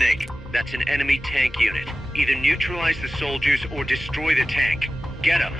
Snake, that's an enemy tank unit. Either neutralize the soldiers or destroy the tank. Get them.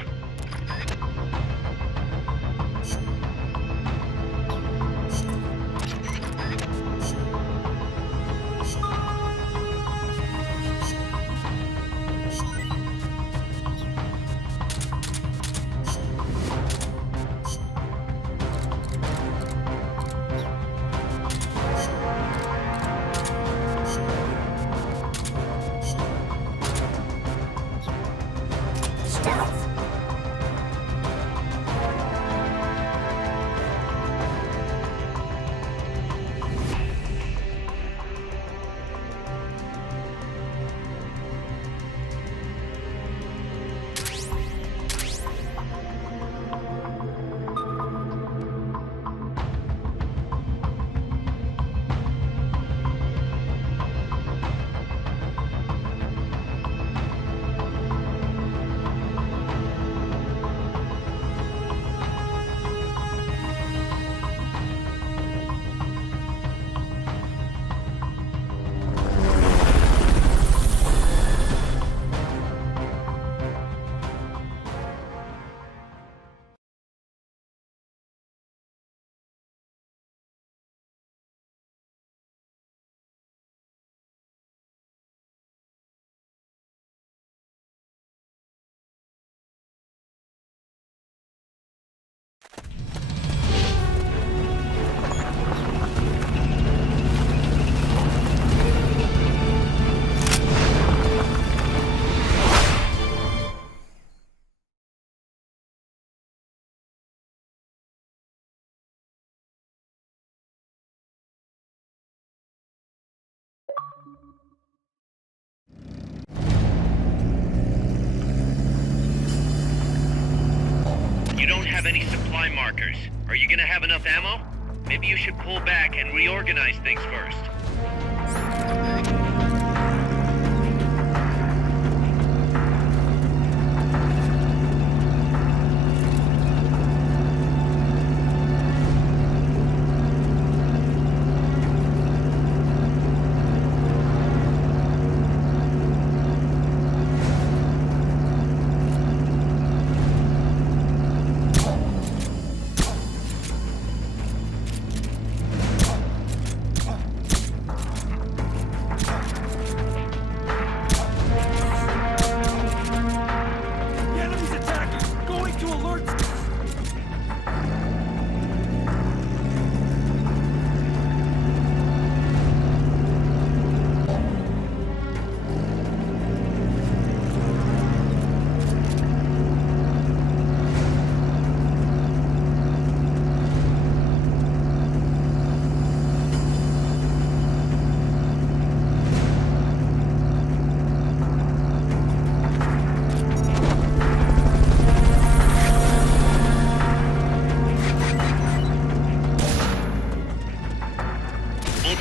You don't have any supply markers. Are you gonna have enough ammo? Maybe you should pull back and reorganize things first.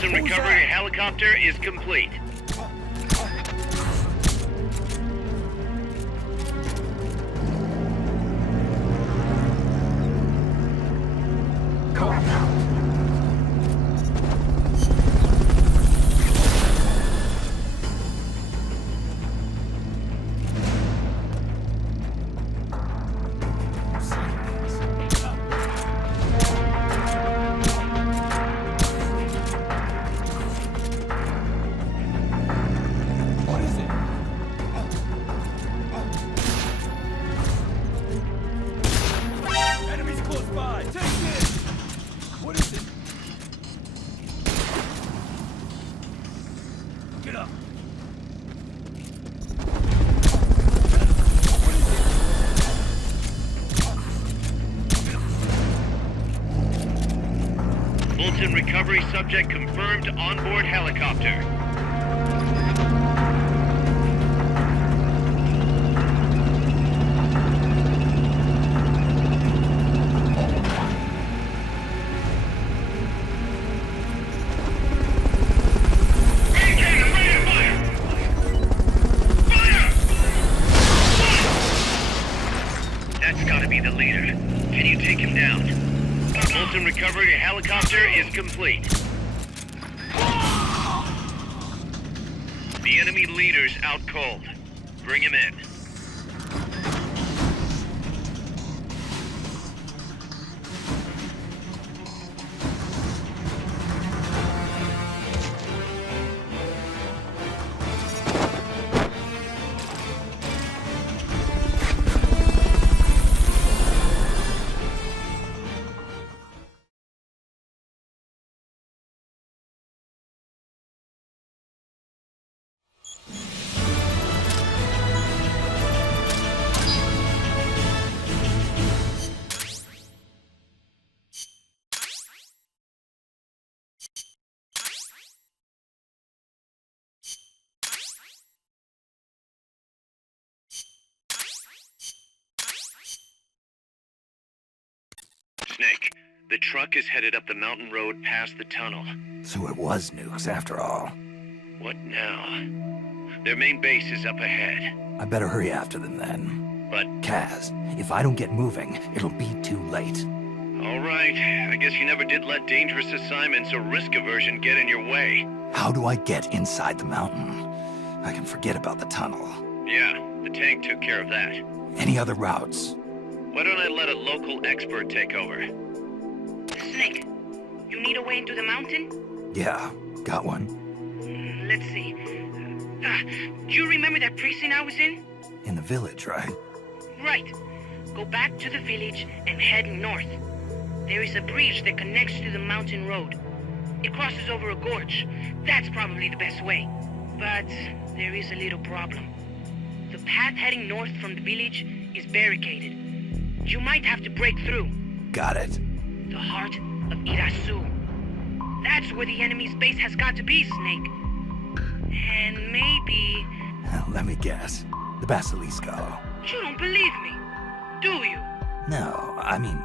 Fulton recovery helicopter is complete. Fulton recovery subject confirmed onboard helicopter. That's gotta be the leader. Can you take him down? Fulton recovery helicopter is complete. The enemy leader's out cold. Bring him in. Snake, the truck is headed up the mountain road past the tunnel. So it was nukes after all. What now? Their main base is up ahead. I better hurry after them then. But... Kaz, if I don't get moving, it'll be too late. all right. I guess you never did let dangerous assignments or risk aversion get in your way. How do I get inside the mountain? I can forget about the tunnel. Yeah, the tank took care of that. Any other routes? Why don't I let a local expert take over? Snake, you need a way into the mountain? Yeah, got one. Let's see. Do you remember that precinct I was in? In the village, right? Right. Go back to the village and head north. There is a bridge that connects to the mountain road. It crosses over a gorge. That's probably the best way. But there is a little problem. The path heading north from the village is barricaded. You might have to break through. Got it. The heart of Irasu. That's where the enemy's base has got to be, Snake. And maybe... Let me guess. The Basilisco. You don't believe me, do you? No, I mean,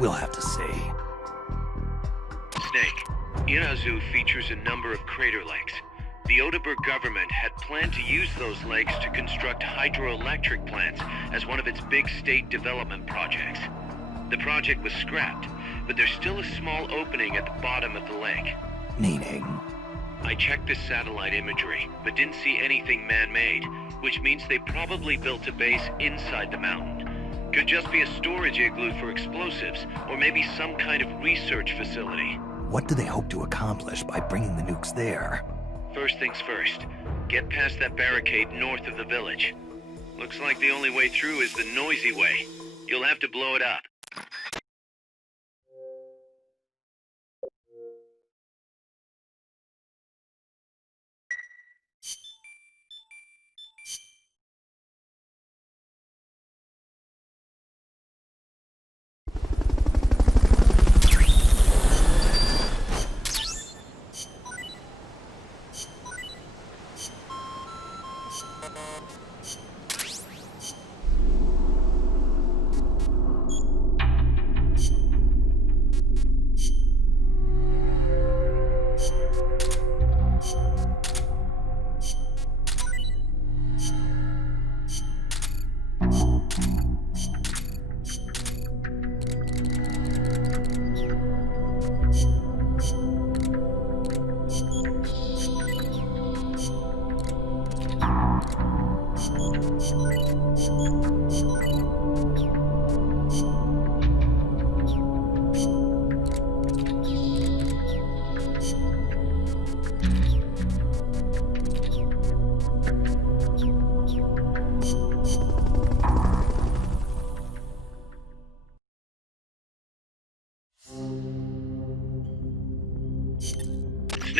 we'll have to see. Snake, Irazu features a number of crater lakes. The Odeberg government had planned to use those lakes to construct hydroelectric plants as one of its big state development projects. The project was scrapped, but there's still a small opening at the bottom of the lake. Meaning? I checked the satellite imagery, but didn't see anything man-made, which means they probably built a base inside the mountain. Could just be a storage igloo for explosives, or maybe some kind of research facility. What do they hope to accomplish by bringing the nukes there? First things first, get past that barricade north of the village. Looks like the only way through is the noisy way. You'll have to blow it up.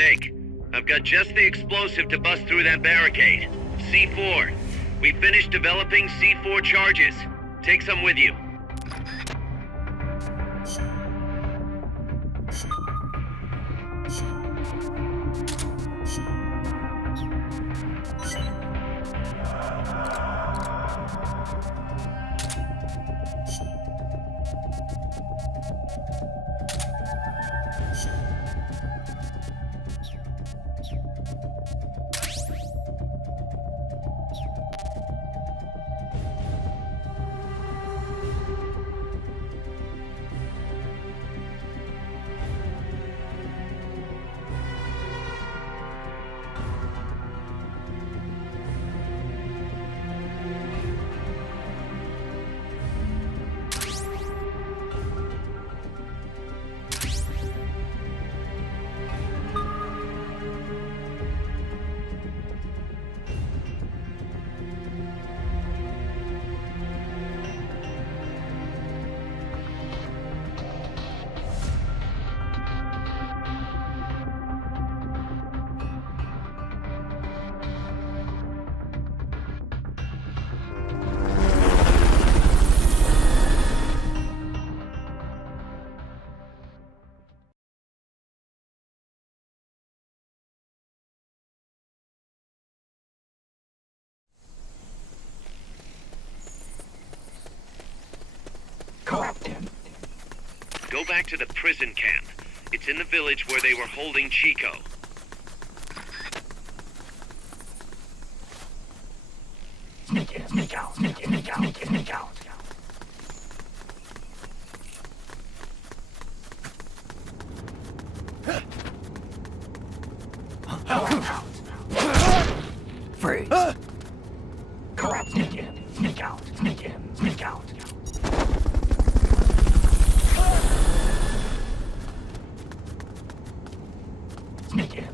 Snake. I've got just the explosive to bust through that barricade. C4. We finished developing C4 charges. Take some with you. Go back to the prison camp. It's in the village where they were holding Chico. Sneak in, sneak out, sneak in, sneak out, sneak in, sneak out. Freeze. Correct. Sneak in, sneak out, sneak in, sneak out. Sneak in.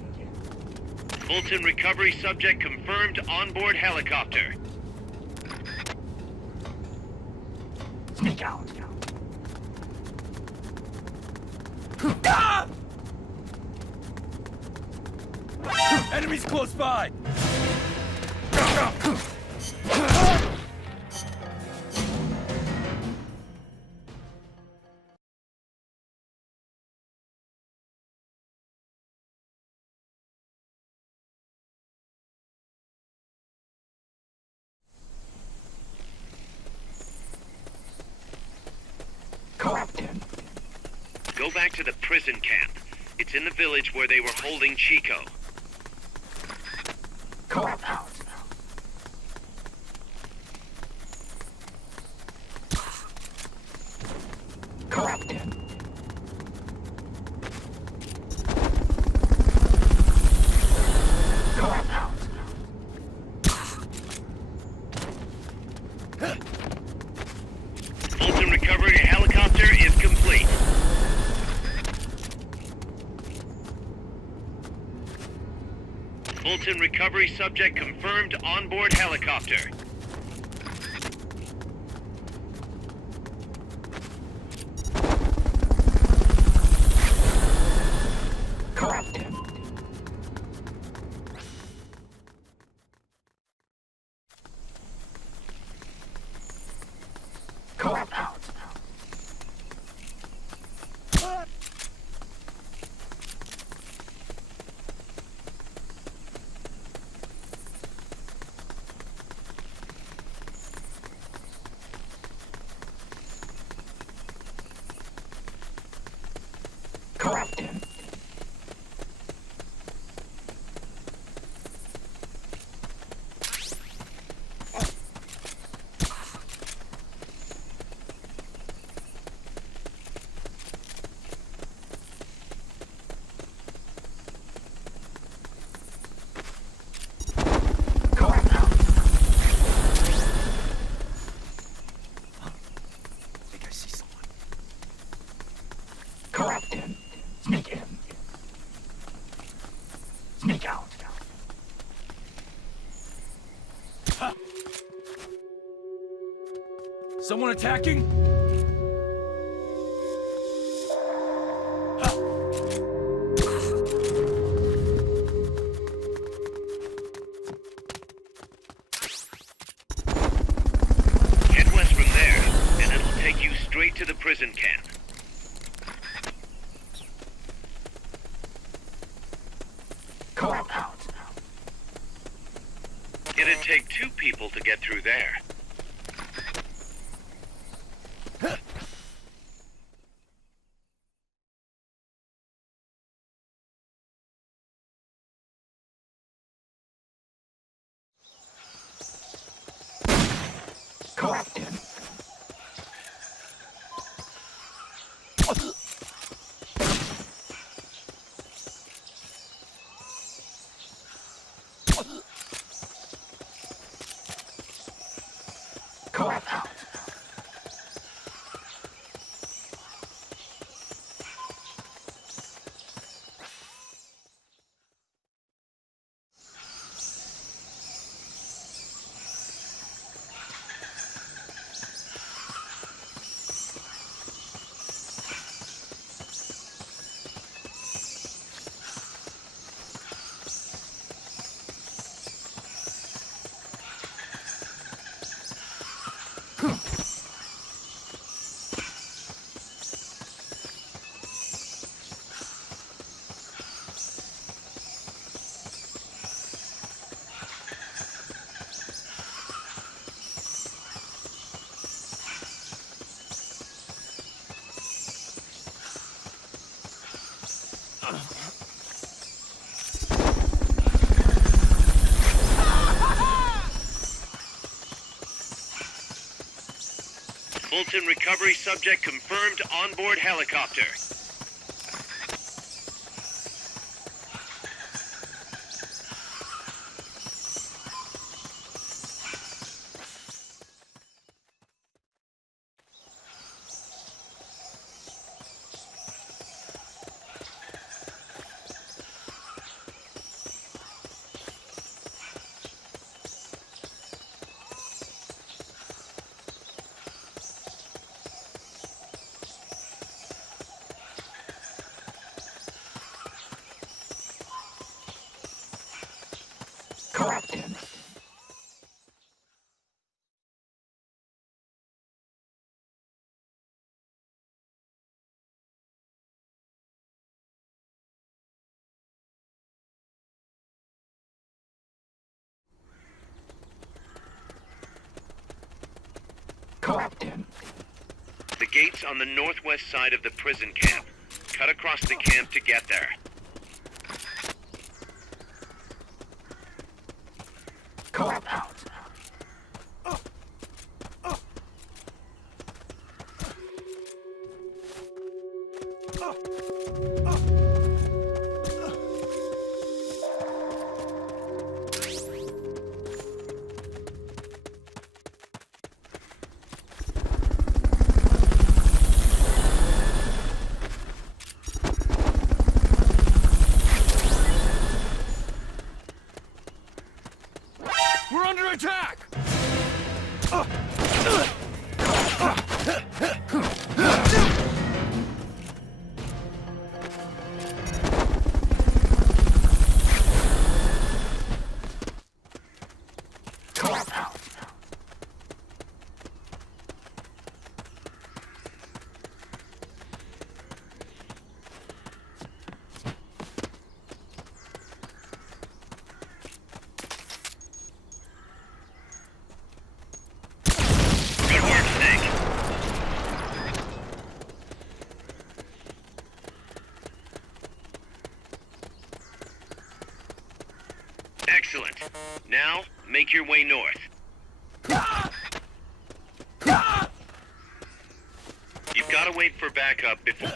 Fulton recovery subject confirmed onboard helicopter. Sneak out. Enemies close by! Go back to the prison camp. It's in the village where they were holding Chico. Correct out. Correct in. Correct out. Fulton recovery helicopter is complete. Fulton recovery subject confirmed onboard helicopter. Correct in. Correct out. Correct in. Correct out. I think I see someone. Correct in. Sneak in. Sneak out. Someone attacking? camp. Co-op out. It'd take 2 people to get through there. Co-op in. Co-op out. Fulton recovery subject confirmed onboard helicopter. Co-op in. Co-op in. The gate's on the northwest side of the prison camp. Cut across the camp to get there. Co-op out. We're under attack! Co-op out. Good work, Snake. Excellent. Now, make your way north. You've got to wait for backup before...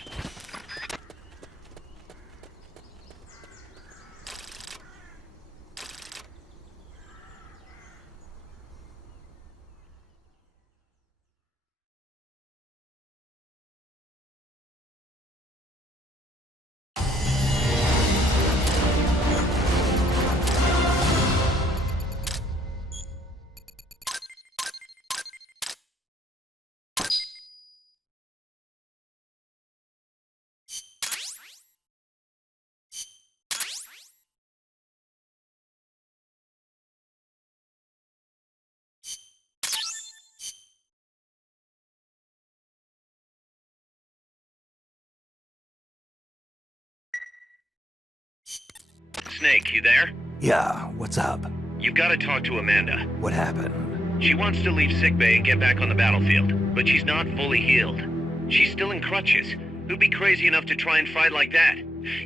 Snake, you there? Yeah, what's up? You've got to talk to Amanda. What happened? She wants to leave sickbay and get back on the battlefield, but she's not fully healed. She's still in crutches. Who'd be crazy enough to try and fight like that?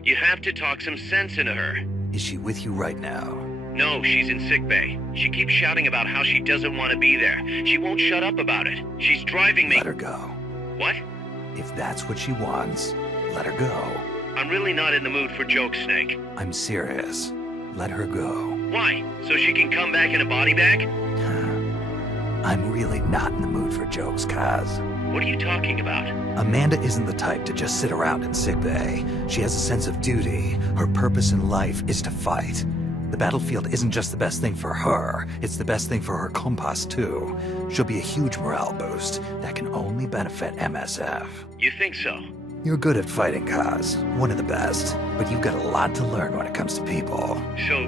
You have to talk some sense into her. Is she with you right now? No, she's in sickbay. She keeps shouting about how she doesn't want to be there. She won't shut up about it. She's driving me... Let her go. What? If that's what she wants, let her go. I'm really not in the mood for jokes, Snake. I'm serious. Let her go. Why? So she can come back in a body bag? I'm really not in the mood for jokes, Kaz. What are you talking about? Amanda isn't the type to just sit around in sickbay. She has a sense of duty. Her purpose in life is to fight. The battlefield isn't just the best thing for her, it's the best thing for her compas too. She'll be a huge morale boost that can only benefit MSF. You think so? You're good at fighting, Kaz. One of the best. But you've got a lot to learn when it comes to people. So,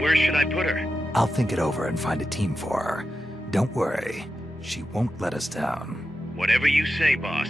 where should I put her? I'll think it over and find a team for her. Don't worry. She won't let us down. Whatever you say, boss.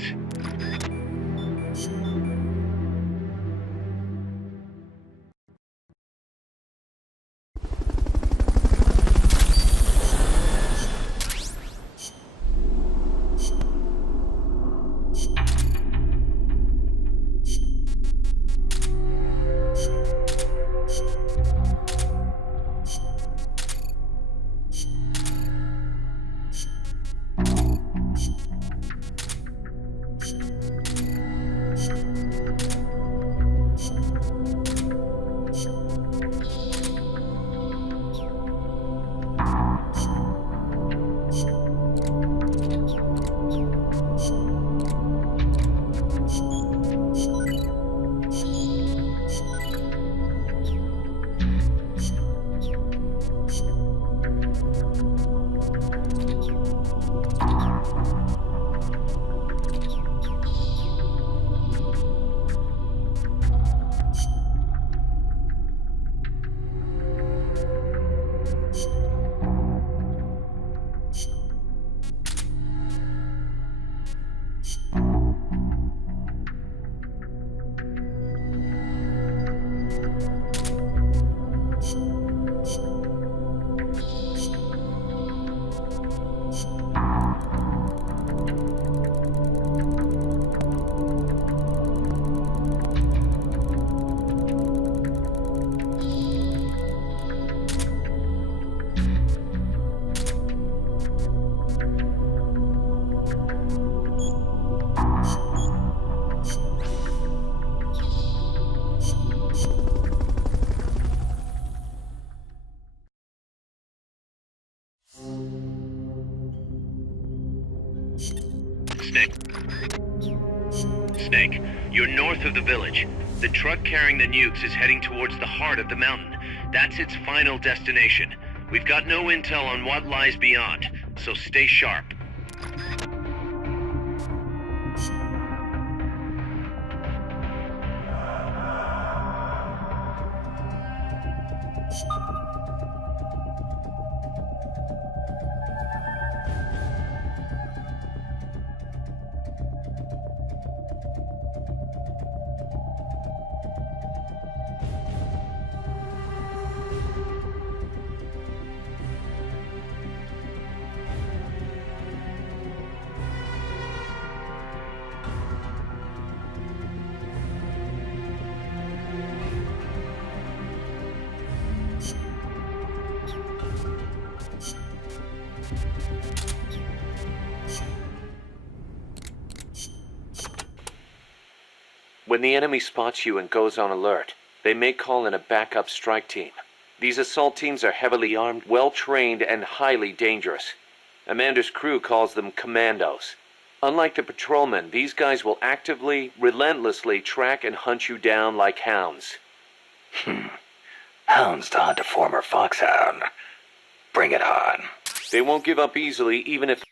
Snake, you're north of the village. The truck carrying the nukes is heading towards the heart of the mountain. That's its final destination. We've got no intel on what lies beyond, so stay sharp. When the enemy spots you and goes on alert, they may call in a backup strike team. These assault teams are heavily armed, well-trained, and highly dangerous. Amanda's crew calls them commandos. Unlike the patrolmen, these guys will actively, relentlessly track and hunt you down like hounds. Hounds to hunt a former foxhound. Bring it on. They won't give up easily, even if...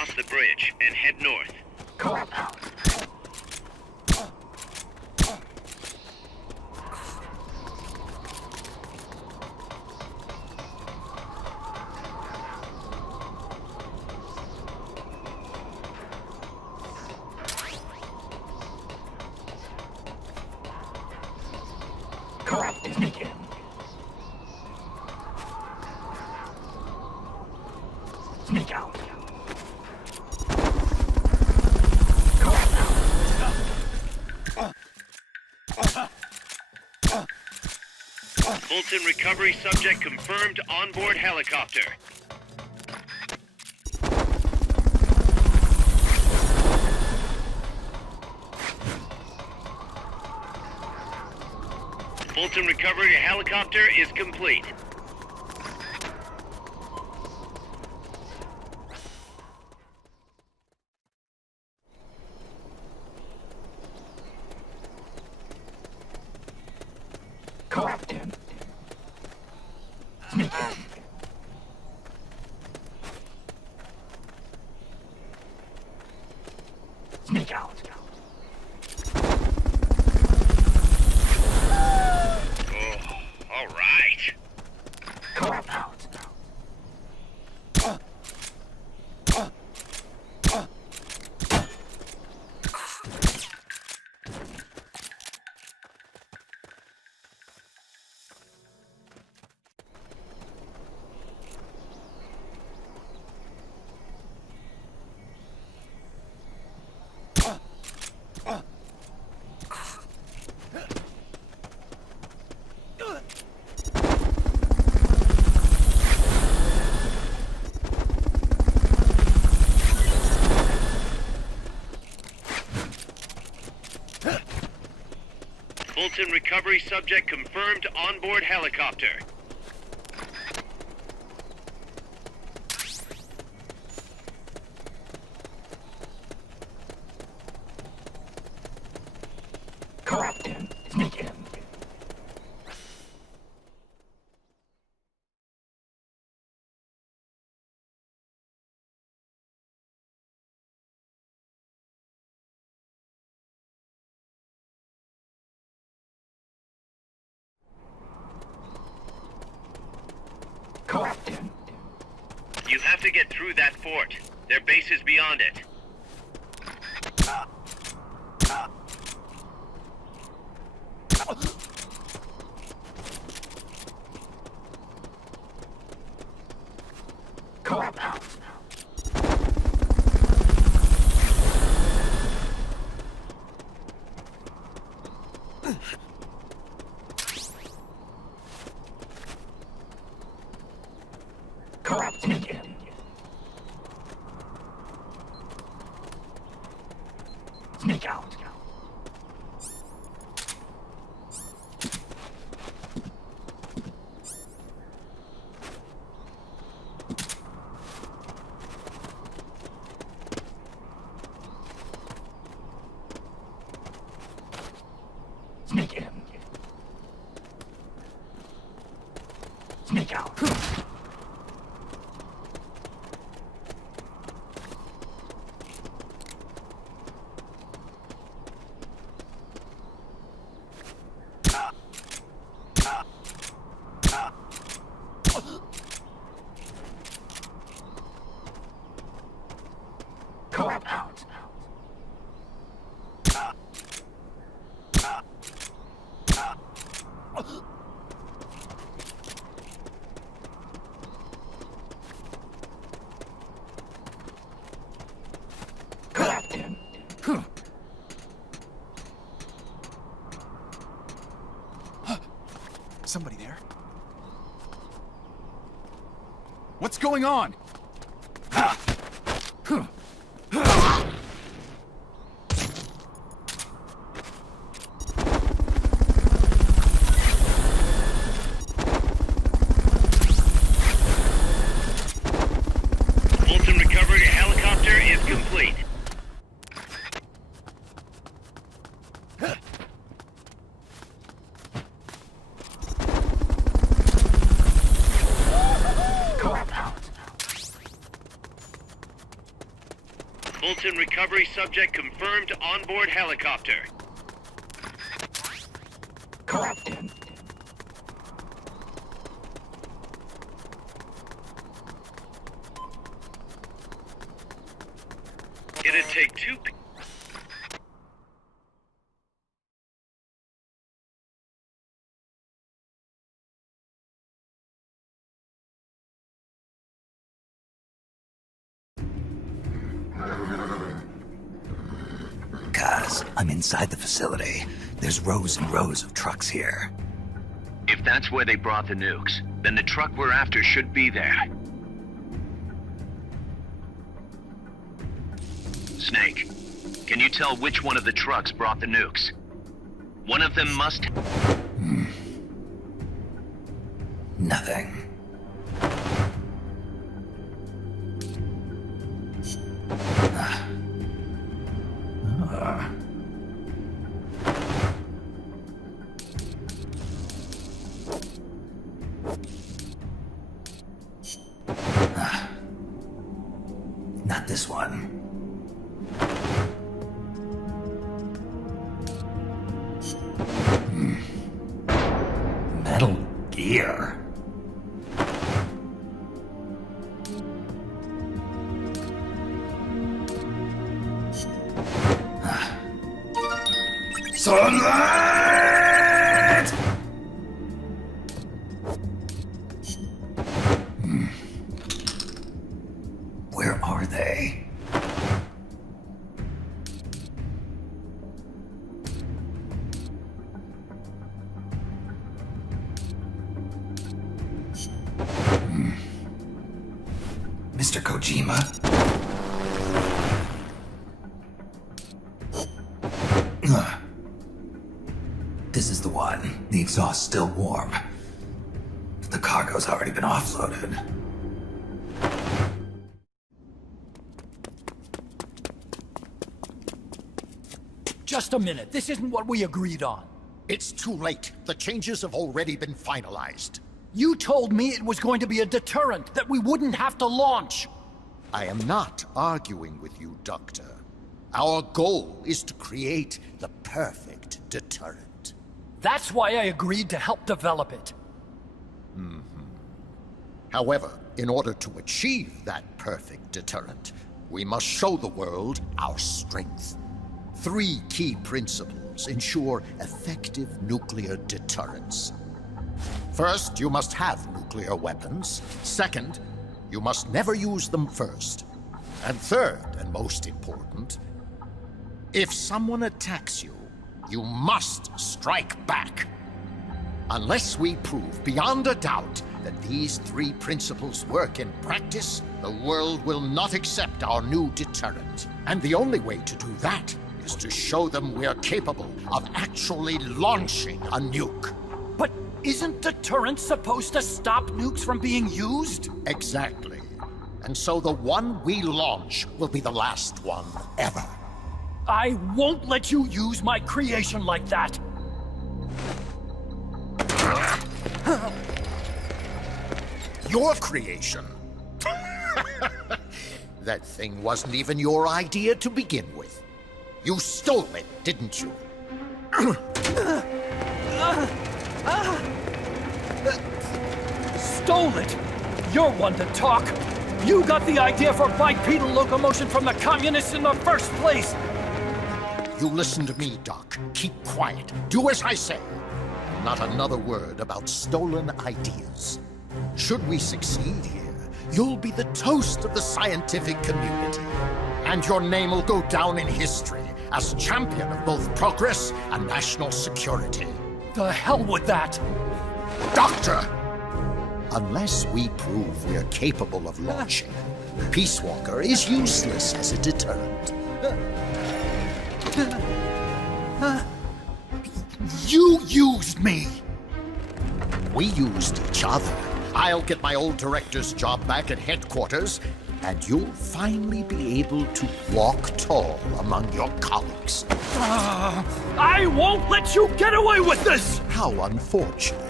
cross the bridge and head north. Sneak out. Fulton recovery subject confirmed onboard helicopter. Fulton recovery helicopter is complete. Captain. Sneak in. Sneak out. All right. Come out. Fulton recovery subject confirmed onboard helicopter. Captain. Sneak in. Captain. You have to get through that fort. Their base is beyond it. Come out. Captain. Sneak in. Sneak out. Sneak in. Sneak out. Come out. Captain. Somebody there? What's going on? Fulton recovery helicopter is complete. Come out. Fulton recovery subject confirmed onboard helicopter. Captain. It'd take two... Guys, I'm inside the facility. There's rows and rows of trucks here. If that's where they brought the nukes, then the truck we're after should be there. Snake, can you tell which one of the trucks brought the nukes? One of them must... Nothing. Not this one. Metal Gear. Sunlight! Where are they? Mr. Kojima? This is the one. The exhaust's still warm. But the cargo's already been offloaded. Just a minute. This isn't what we agreed on. It's too late. The changes have already been finalized. You told me it was going to be a deterrent, that we wouldn't have to launch. I am not arguing with you, Doctor. Our goal is to create the perfect deterrent. That's why I agreed to help develop it. However, in order to achieve that perfect deterrent, we must show the world our strength. 3 key principles ensure effective nuclear deterrence. First, you must have nuclear weapons. Second, you must never use them first. And third, and most important, if someone attacks you, you must strike back. Unless we prove beyond a doubt that these 3 principles work in practice, the world will not accept our new deterrent. And the only way to do that is to show them we're capable of actually launching a nuke. But isn't deterrence supposed to stop nukes from being used? Exactly. And so the one we launch will be the last one ever. I won't let you use my creation like that. Your creation? That thing wasn't even your idea to begin with. You stole it, didn't you? Stole it? You're one to talk. You got the idea for bipedal locomotion from the communists in the first place. You listen to me, Doc. Keep quiet. Do as I say. Not another word about stolen ideas. Should we succeed here, you'll be the toast of the scientific community. And your name will go down in history as champion of both progress and national security. The hell with that! Doctor! Unless we prove we're capable of launching, Peace Walker is useless as a deterrent. You used me! We used each other. I'll get my old director's job back at headquarters, and you'll finally be able to walk tall among your colleagues. I won't let you get away with this! How unfortunate.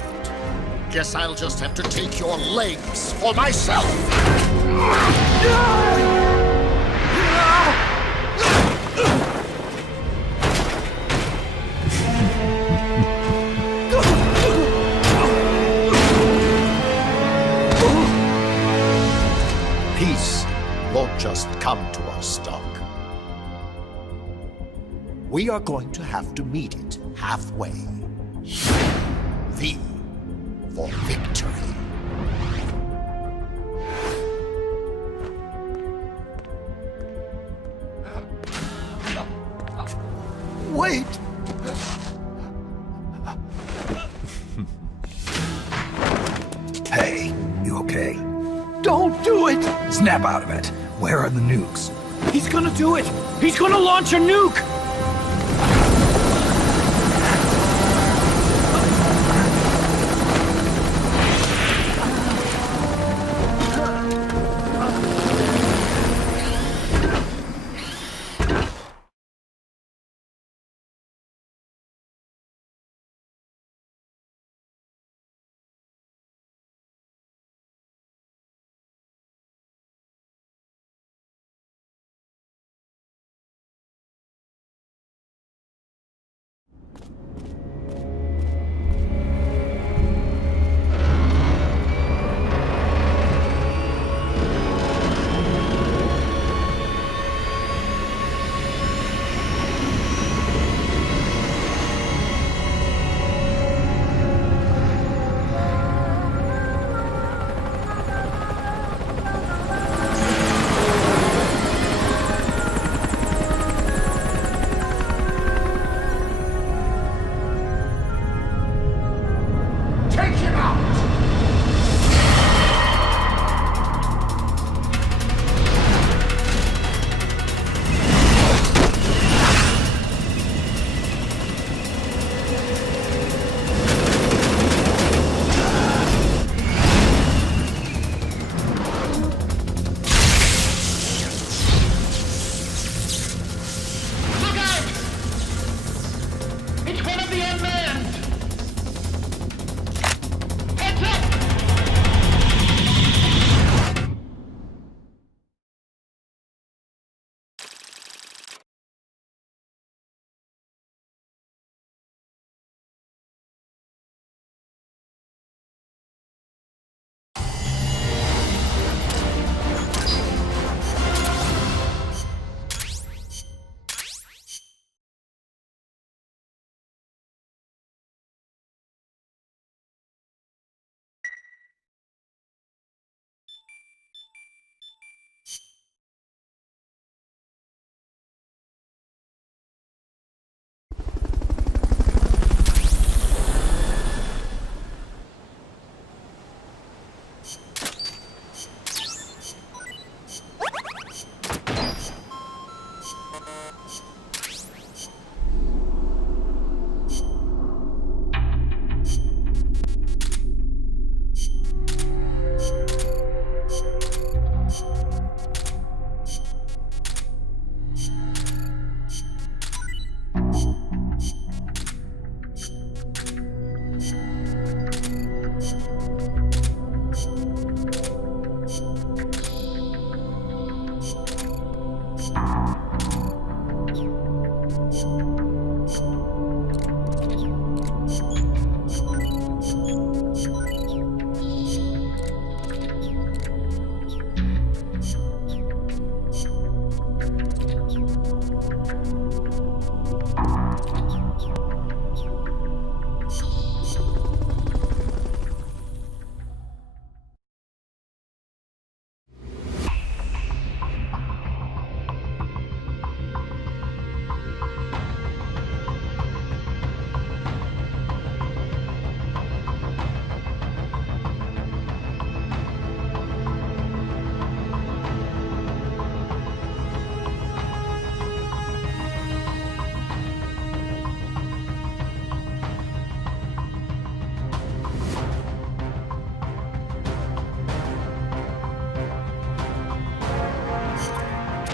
Guess I'll just have to take your legs for myself. Peace won't just come to us, Doc. We are going to have to meet it halfway. V for victory. Wait! Hey, you okay? Don't do it! Snap out of it. Where are the nukes? He's gonna do it! He's gonna launch a nuke!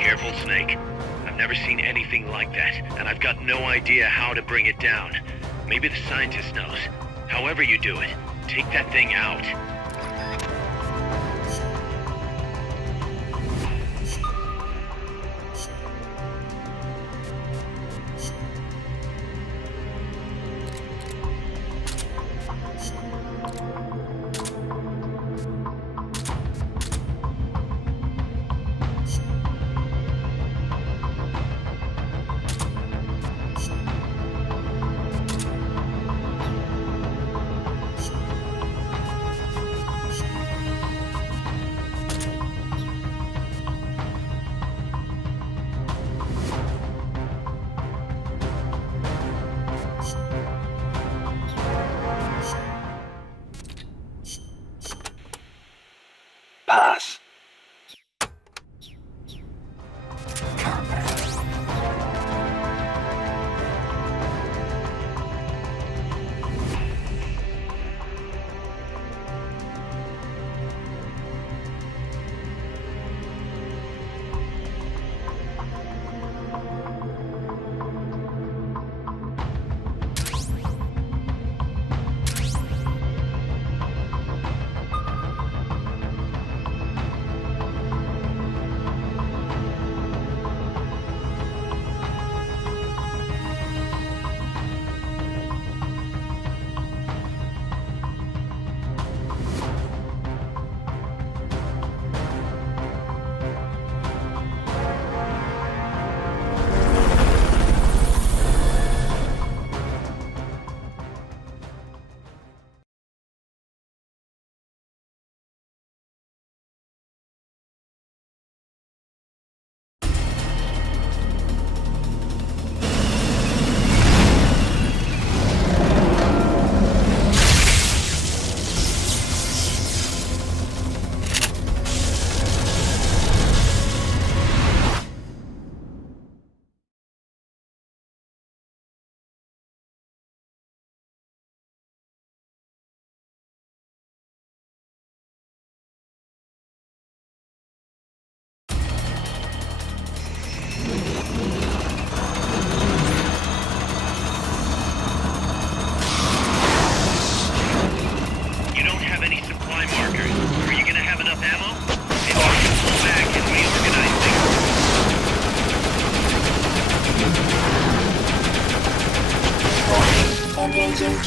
Careful, Snake. I've never seen anything like that, and I've got no idea how to bring it down. Maybe the scientist knows. However you do it, take that thing out.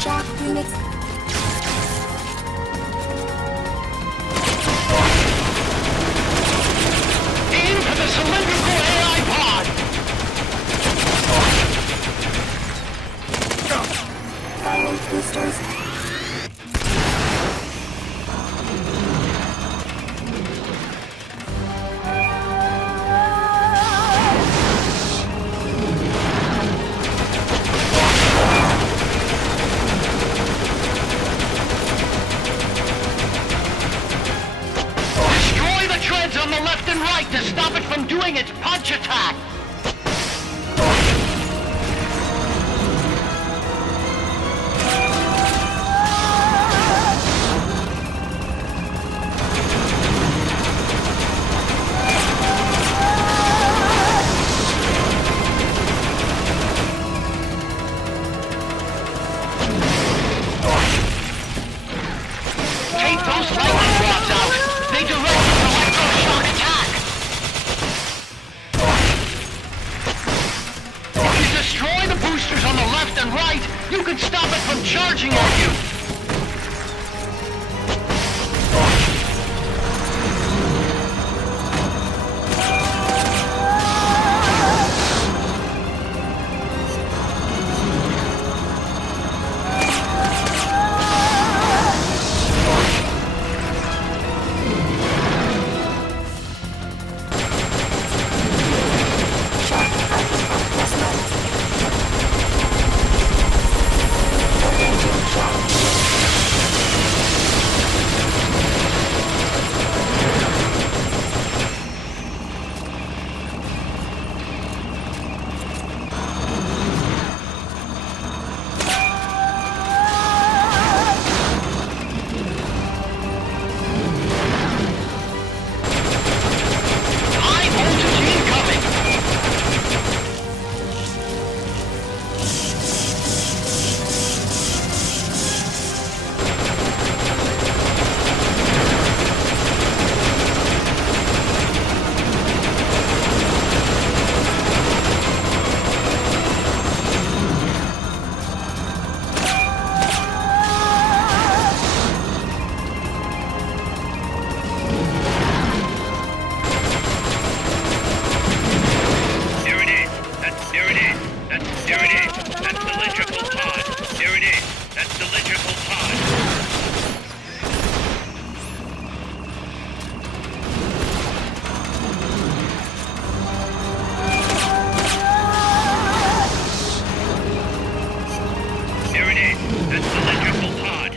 Shock units. Aim for the cylindrical AI pod! Firing boosters. Destroy the treads on the left and right to stop it from doing its punch attack! Take those lightning rods out! They direct its electroshock attack! If you destroy the boosters on the left and right, you can stop it from charging at you! High voltage incoming! There it is. There it is. There it is. That's cylindrical pod. There it is. That's cylindrical pod. There it is. That's cylindrical pod.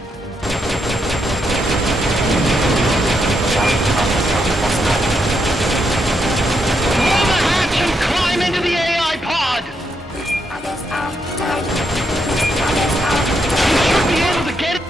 Blow the hatch and climb into the AI pod! Others are dead. You should be able to get it!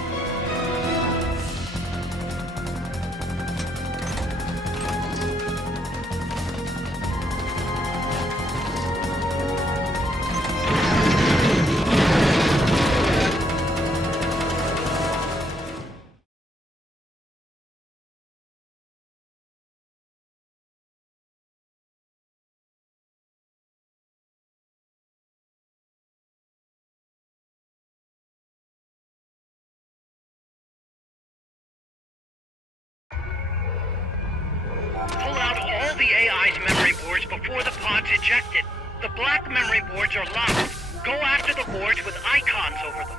Pull out all the AI's memory boards before the pod's ejected. The black memory boards are locked. Go after the boards with icons over them.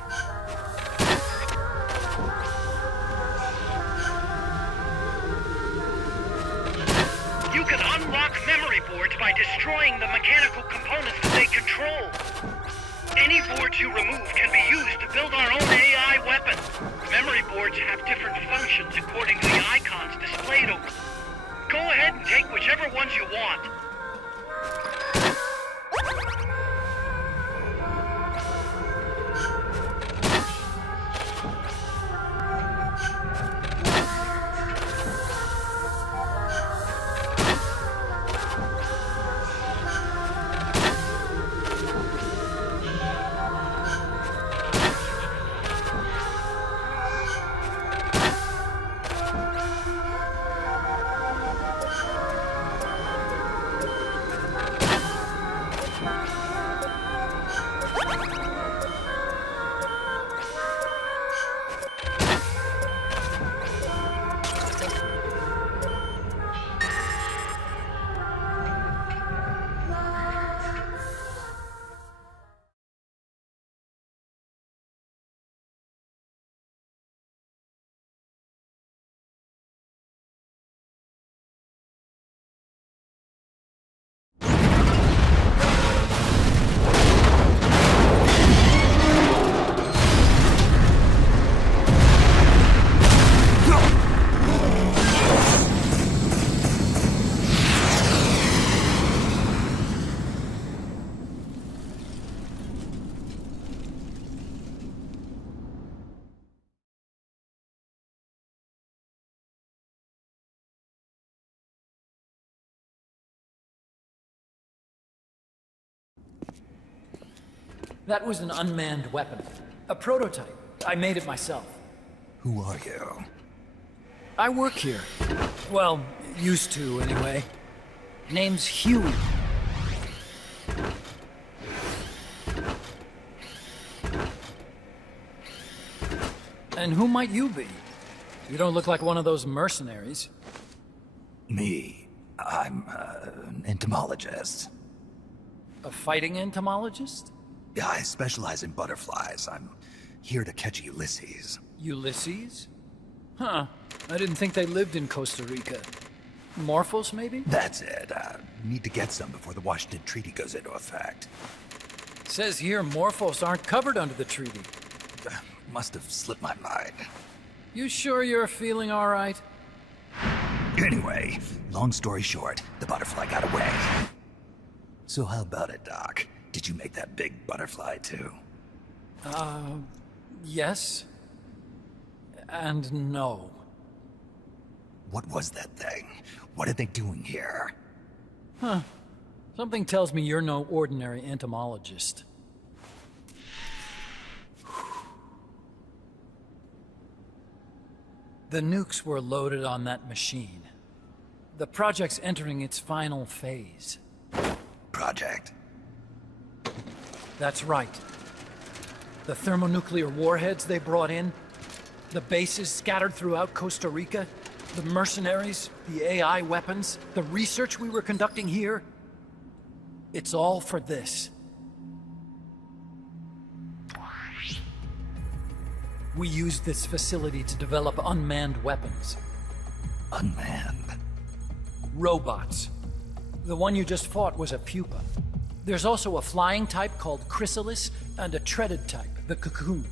You can unlock memory boards by destroying the mechanical components that they control. Any boards you remove can be used to build our own AI weapon. Memory boards have different functions according to the icons displayed over them. Go ahead and take whichever ones you want. That was an unmanned weapon. A prototype. I made it myself. Who are you? I work here. Well, used to, anyway. Name's Huey. And who might you be? You don't look like one of those mercenaries. Me. I'm an entomologist. A fighting entomologist? Yeah, I specialize in butterflies. I'm here to catch Ulysses. Ulysses? Huh. I didn't think they lived in Costa Rica. Morphos, maybe? That's it. Need to get some before the Washington Treaty goes into effect. Says here Morphos aren't covered under the treaty. Must have slipped my mind. You sure you're feeling all right? Anyway, long story short, the butterfly got away. So how about it, Doc? Did you make that big butterfly too? Yes. And no. What was that thing? What are they doing here? Huh. Something tells me you're no ordinary entomologist. The nukes were loaded on that machine. The project's entering its final phase. Project? That's right. The thermonuclear warheads they brought in, the bases scattered throughout Costa Rica, the mercenaries, the AI weapons, the research we were conducting here. It's all for this. We used this facility to develop unmanned weapons. Unmanned? Robots. The one you just fought was a pupa. There's also a flying type called Chrysalis, and a treaded type, the Cocoon.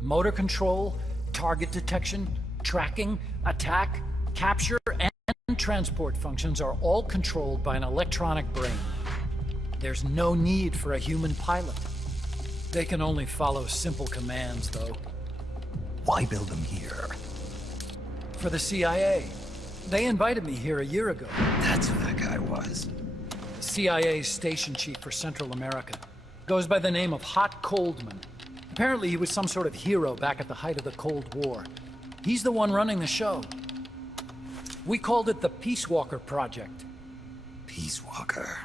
Motor control, target detection, tracking, attack, capture, and transport functions are all controlled by an electronic brain. There's no need for a human pilot. They can only follow simple commands, though. Why build them here? For the CIA. They invited me here a year ago. That's who that guy was. CIA's station chief for Central America. Goes by the name of Hot Coldman. Apparently he was some sort of hero back at the height of the Cold War. He's the one running the show. We called it the Peace Walker Project. Peace Walker.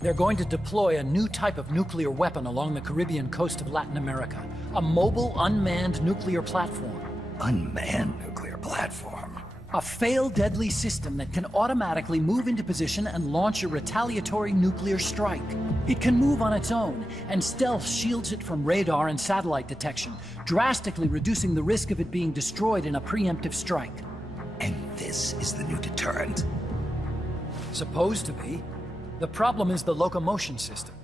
They're going to deploy a new type of nuclear weapon along the Caribbean coast of Latin America. A mobile, unmanned nuclear platform. Unmanned nuclear platform? A fail-deadly system that can automatically move into position and launch a retaliatory nuclear strike. It can move on its own, and stealth shields it from radar and satellite detection, drastically reducing the risk of it being destroyed in a preemptive strike. And this is the new deterrent? Supposed to be. The problem is the locomotion system.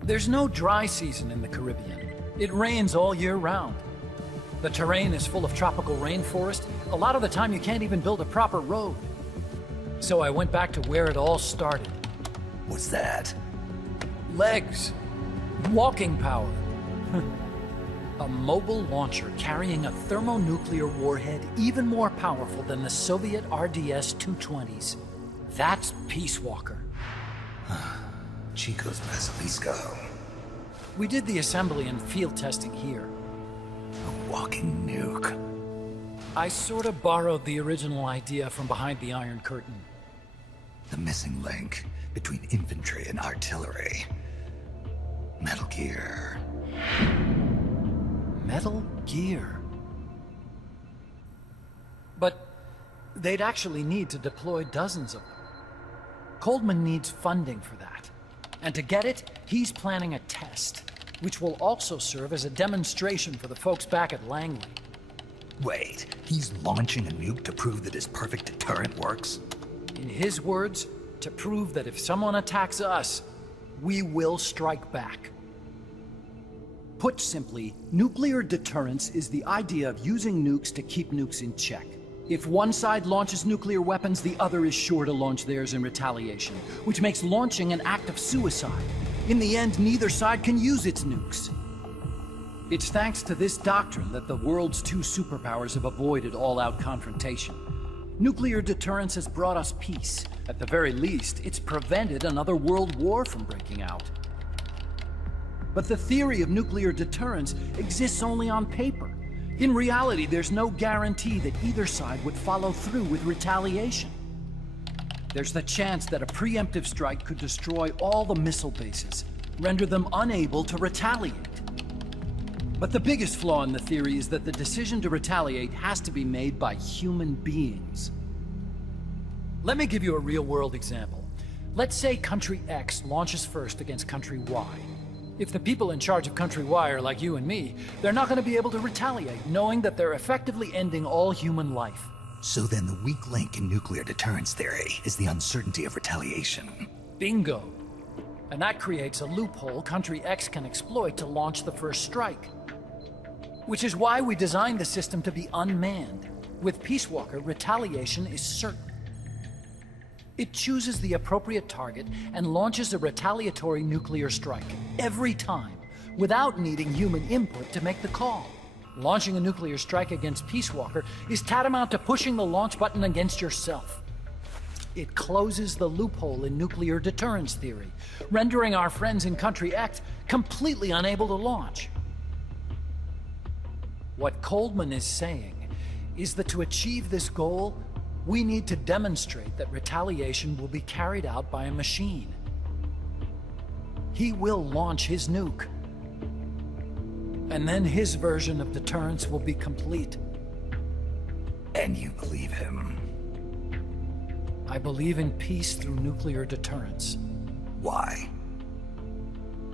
There's no dry season in the Caribbean. It rains all year round. The terrain is full of tropical rainforest. A lot of the time you can't even build a proper road. So I went back to where it all started. What's that? Legs. Walking power. A mobile launcher carrying a thermonuclear warhead even more powerful than the Soviet RDS-220s. That's Peace Walker. Chico's Basilisco. We did the assembly and field testing here. A walking nuke. I sort of borrowed the original idea from behind the Iron Curtain. The missing link between infantry and artillery. Metal Gear. Metal Gear. But they'd actually need to deploy dozens of them. Coldman needs funding for that. And to get it, he's planning a test, which will also serve as a demonstration for the folks back at Langley. Wait, he's launching a nuke to prove that his perfect deterrent works? In his words, to prove that if someone attacks us, we will strike back. Put simply, nuclear deterrence is the idea of using nukes to keep nukes in check. If one side launches nuclear weapons, the other is sure to launch theirs in retaliation, which makes launching an act of suicide. In the end, neither side can use its nukes. It's thanks to this doctrine that the world's two superpowers have avoided all-out confrontation. Nuclear deterrence has brought us peace. At the very least, it's prevented another world war from breaking out. But the theory of nuclear deterrence exists only on paper. In reality, there's no guarantee that either side would follow through with retaliation. There's the chance that a preemptive strike could destroy all the missile bases, render them unable to retaliate. But the biggest flaw in the theory is that the decision to retaliate has to be made by human beings. Let me give you a real-world example. Let's say Country X launches first against Country Y. If the people in charge of Country Y are like you and me, they're not going to be able to retaliate, knowing that they're effectively ending all human life. So then the weak link in nuclear deterrence theory is the uncertainty of retaliation. Bingo. And that creates a loophole Country X can exploit to launch the first strike. Which is why we designed the system to be unmanned. With Peace Walker, retaliation is certain. It chooses the appropriate target and launches a retaliatory nuclear strike every time, without needing human input to make the call. Launching a nuclear strike against Peace Walker is tantamount to pushing the launch button against yourself. It closes the loophole in nuclear deterrence theory, rendering our friends in Country X completely unable to launch. What Coldman is saying is that to achieve this goal, we need to demonstrate that retaliation will be carried out by a machine. He will launch his nuke. And then his version of deterrence will be complete. And you believe him? I believe in peace through nuclear deterrence. Why?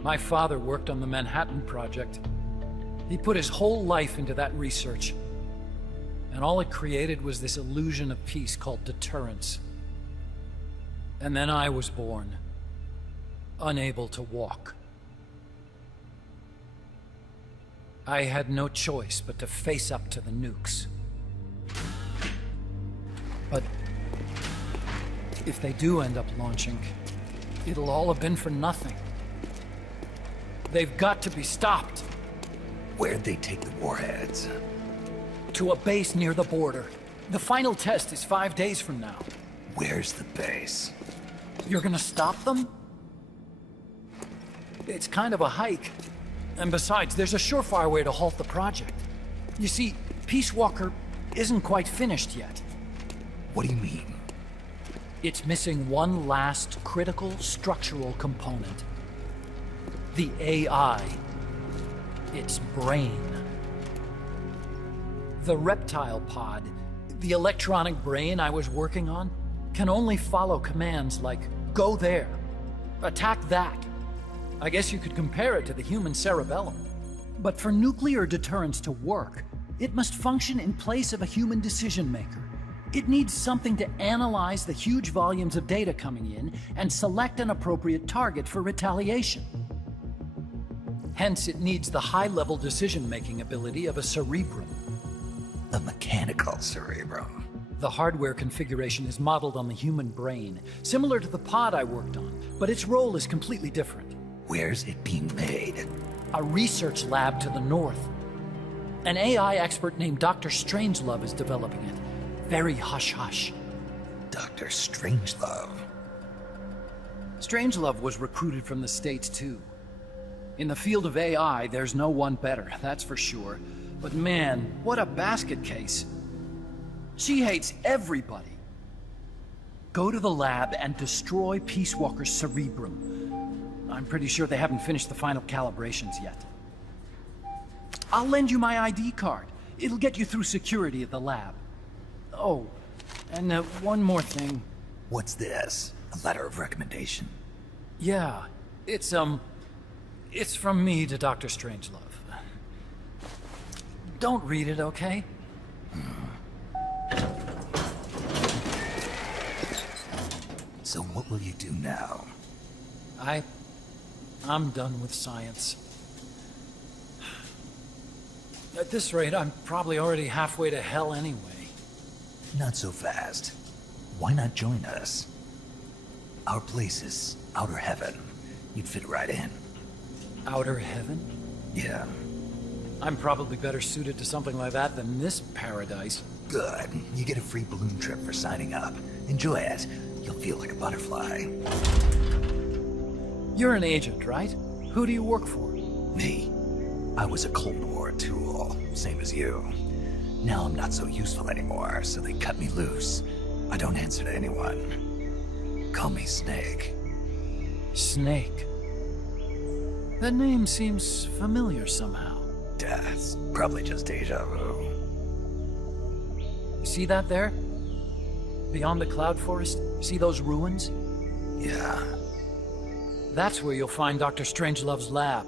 My father worked on the Manhattan Project. He put his whole life into that research. And all it created was this illusion of peace called deterrence. And then I was born, unable to walk. I had no choice but to face up to the nukes. But if they do end up launching, it'll all have been for nothing. They've got to be stopped. Where'd they take the warheads? To a base near the border. The final test is 5 days from now. Where's the base? You're gonna stop them? It's kind of a hike. And besides, there's a surefire way to halt the project. You see, Peace Walker isn't quite finished yet. What do you mean? It's missing one last critical structural component. The AI. Its brain. The reptile pod, the electronic brain I was working on, can only follow commands like, go there, attack that. I guess you could compare it to the human cerebellum. But for nuclear deterrence to work, it must function in place of a human decision maker. It needs something to analyze the huge volumes of data coming in and select an appropriate target for retaliation. Hence, it needs the high-level decision-making ability of a cerebrum. A mechanical cerebrum. The hardware configuration is modeled on the human brain, similar to the pod I worked on, but its role is completely different. Where's it being made? A research lab to the north. An AI expert named Dr. Strangelove is developing it. Very hush-hush. Dr. Strangelove. Strangelove was recruited from the States, too. In the field of AI, there's no one better, that's for sure. But man, what a basket case. She hates everybody. Go to the lab and destroy Peace Walker's cerebrum. I'm pretty sure they haven't finished the final calibrations yet. I'll lend you my ID card. It'll get you through security at the lab. Oh, and one more thing. What's this? A letter of recommendation? Yeah, it's from me to Dr. Strangelove. Don't read it, okay? So what will you do now? I'm done with science. At this rate, I'm probably already halfway to hell anyway. Not so fast. Why not join us? Our place is outer heaven. You'd fit right in. Outer heaven? Yeah. I'm probably better suited to something like that than this paradise. Good. You get a free balloon trip for signing up. Enjoy it. You'll feel like a butterfly. You're an agent, right? Who do you work for? Me? I was a Cold War tool, same as you. Now I'm not so useful anymore, so they cut me loose. I don't answer to anyone. Call me Snake. Snake. That name seems familiar somehow. Death. Probably just deja vu. You see that there? Beyond the cloud forest? See those ruins? Yeah. That's where you'll find Dr. Strangelove's lab.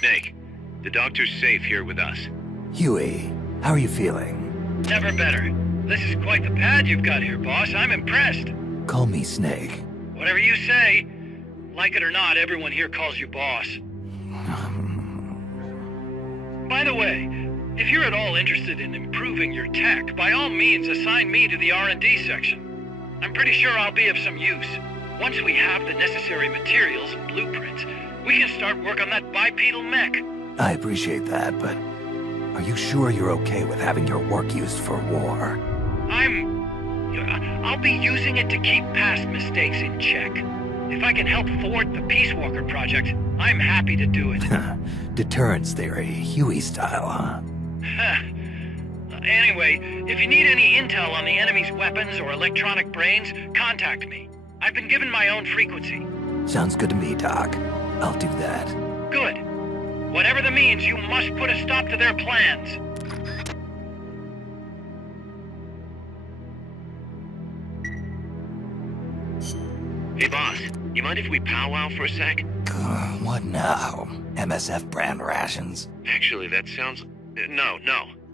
Snake, the doctor's safe here with us. Huey, how are you feeling? Never better. This is quite the pad you've got here, boss. I'm impressed. Call me Snake. Whatever you say. Like it or not, everyone here calls you boss. By the way, if you're at all interested in improving your tech, by all means assign me to the R&D section. I'm pretty sure I'll be of some use. Once we have the necessary materials and blueprints, we can start work on that bipedal mech. I appreciate that, but are you sure you're okay with having your work used for war? I'll be using it to keep past mistakes in check. If I can help thwart the Peace Walker project, I'm happy to do it. Deterrence theory, Huey style, huh? Anyway, if you need any intel on the enemy's weapons or electronic brains, contact me. I've been given my own frequency. Sounds good to me, Doc. I'll do that. Good. Whatever the means, you must put a stop to their plans. Hey boss, you mind if we powwow for a sec? What now? MSF brand rations? Actually, that sounds... No.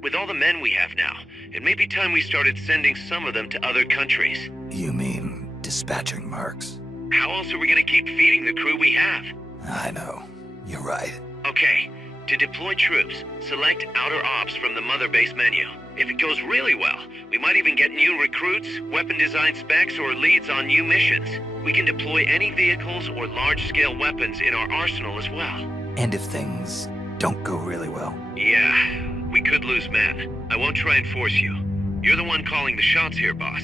With all the men we have now, it may be time we started sending some of them to other countries. You mean dispatching mercs? How else are we gonna keep feeding the crew we have? I know. You're right. Okay, to deploy troops, select Outer Ops from the Mother Base menu. If it goes really well, we might even get new recruits, weapon design specs, or leads on new missions. We can deploy any vehicles or large-scale weapons in our arsenal as well. And if things don't go really well? Yeah, we could lose men. I won't try and force you. You're the one calling the shots here, boss.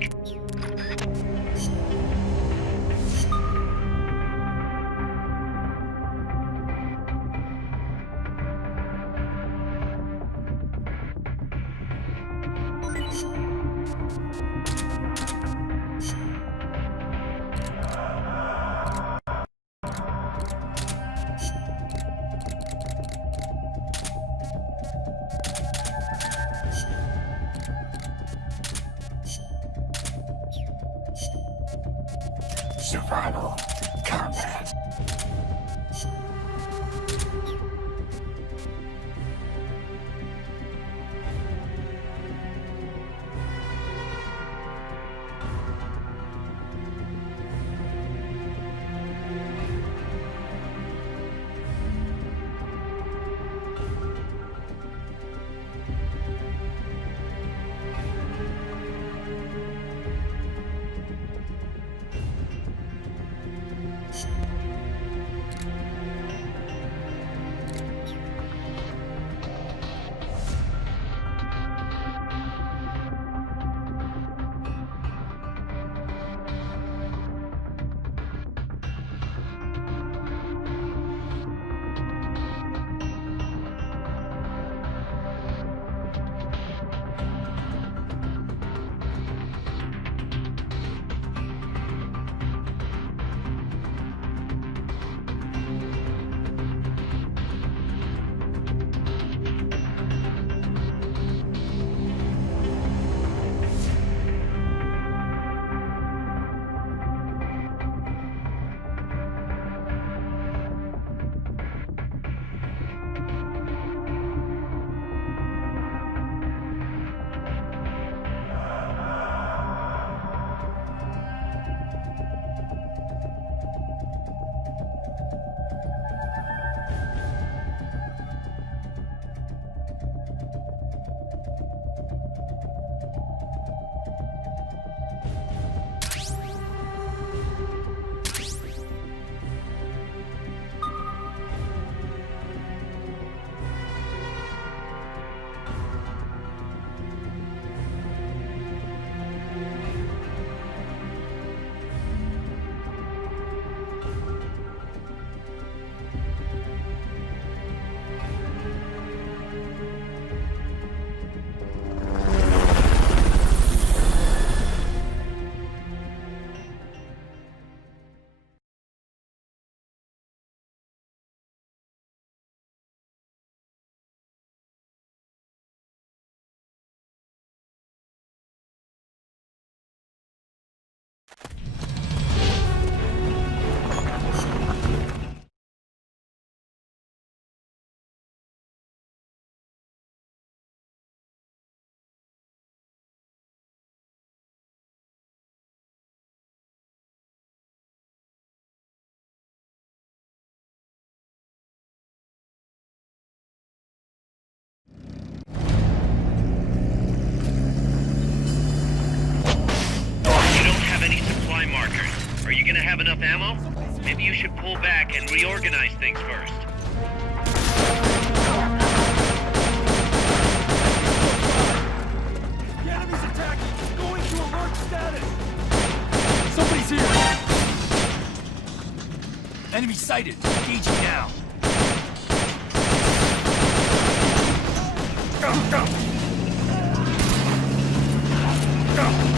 back. Survival combat. Are you gonna have enough ammo? Maybe you should pull back and reorganize things first. The enemy's attacking! Going to alert status! Somebody's here! Enemy sighted! Engaging now! Go! Go! Go!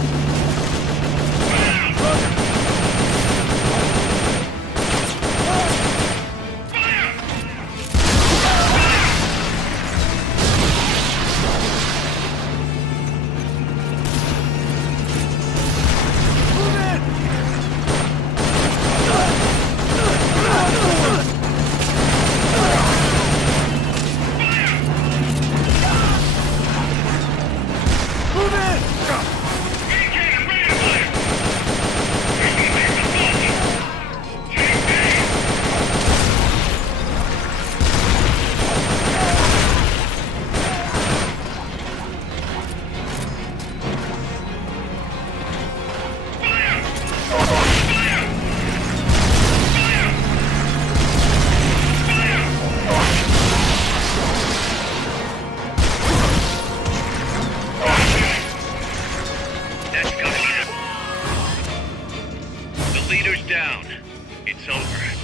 Engage! leader's down. It's over.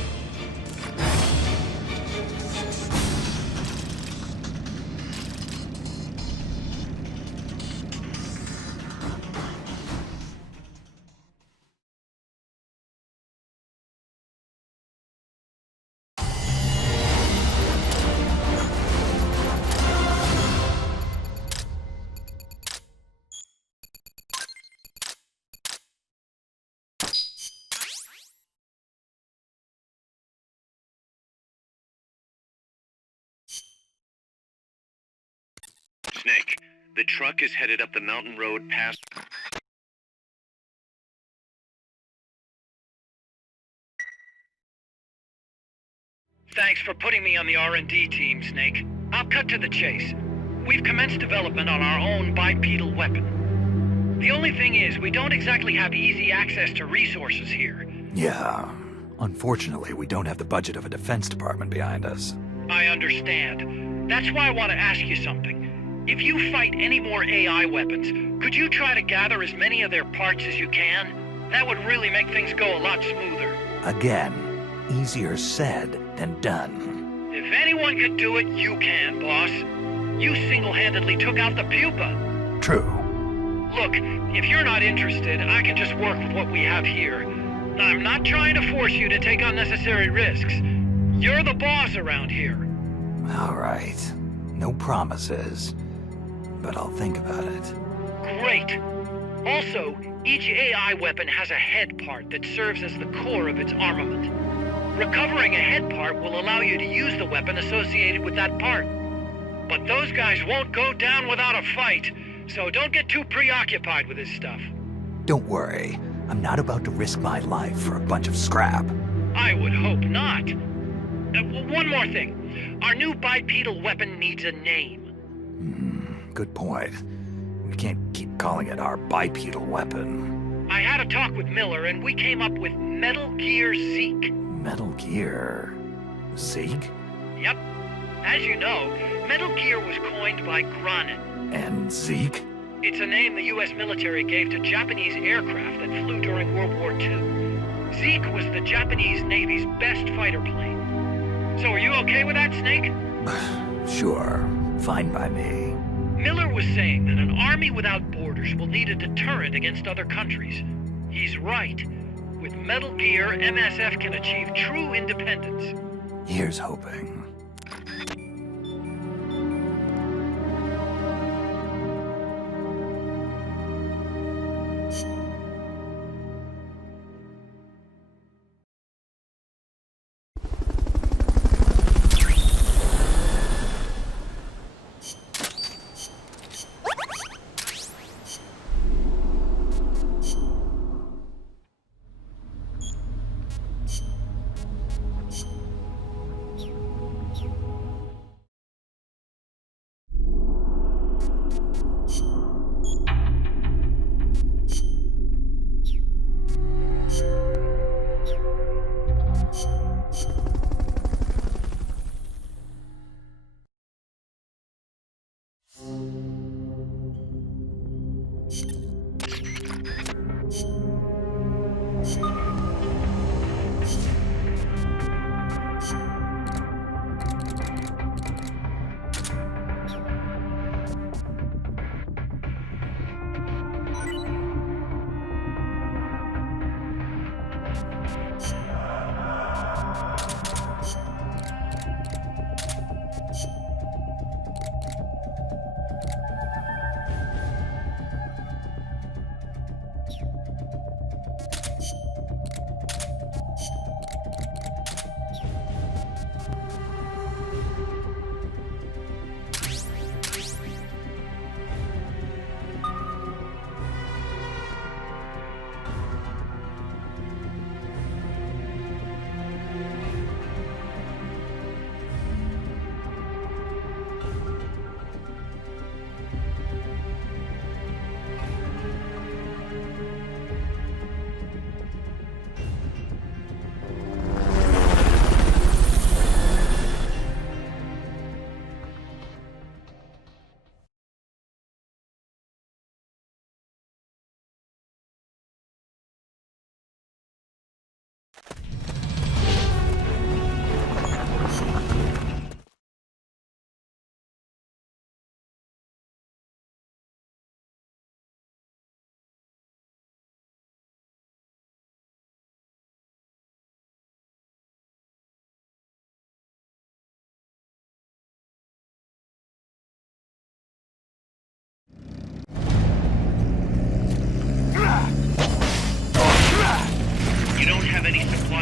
Snake, the truck is headed up the mountain road past... Thanks for putting me on the R&D team, Snake. I'll cut to the chase. We've commenced development on our own bipedal weapon. The only thing is, we don't exactly have easy access to resources here. Yeah. Unfortunately, we don't have the budget of a defense department behind us. I understand. That's why I want to ask you something. If you fight any more AI weapons, could you try to gather as many of their parts as you can? That would really make things go a lot smoother. Again, easier said than done. If anyone could do it, you can, boss. You single-handedly took out the pupa. True. Look, if you're not interested, I can just work with what we have here. I'm not trying to force you to take unnecessary risks. You're the boss around here. All right. No promises. But I'll think about it. Great. Also, each AI weapon has a head part that serves as the core of its armament. Recovering a head part will allow you to use the weapon associated with that part. But those guys won't go down without a fight, so don't get too preoccupied with this stuff. Don't worry. I'm not about to risk my life for a bunch of scrap. I would hope not. One more thing. Our new bipedal weapon needs a name. Good point. We can't keep calling it our bipedal weapon. I had a talk with Miller, and we came up with Metal Gear Zeke. Metal Gear... Zeke? Yep. As you know, Metal Gear was coined by Granin. And Zeke? It's a name the U.S. military gave to Japanese aircraft that flew during World War II. Zeke was the Japanese Navy's best fighter plane. So are you okay with that, Snake? Sure. Fine by me. Miller was saying that an army without borders will need a deterrent against other countries. He's right. With Metal Gear, MSF can achieve true independence. Here's hoping.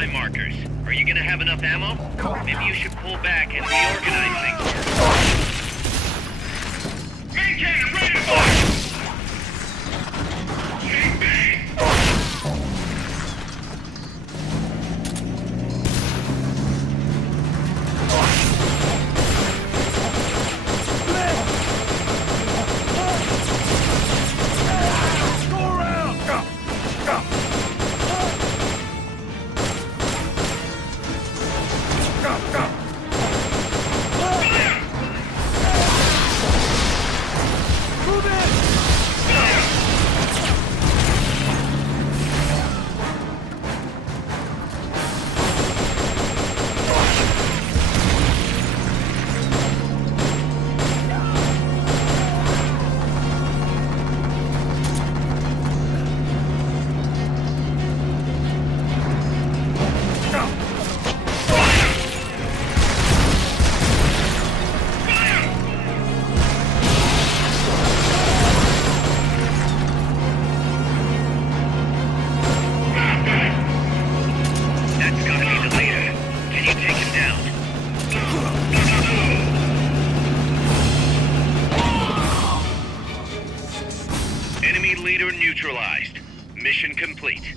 supply markers. Are you gonna have enough ammo? Maybe you should pull back and reorganize things first. Maintain a rate of fire! Enemy leader neutralized. Mission complete.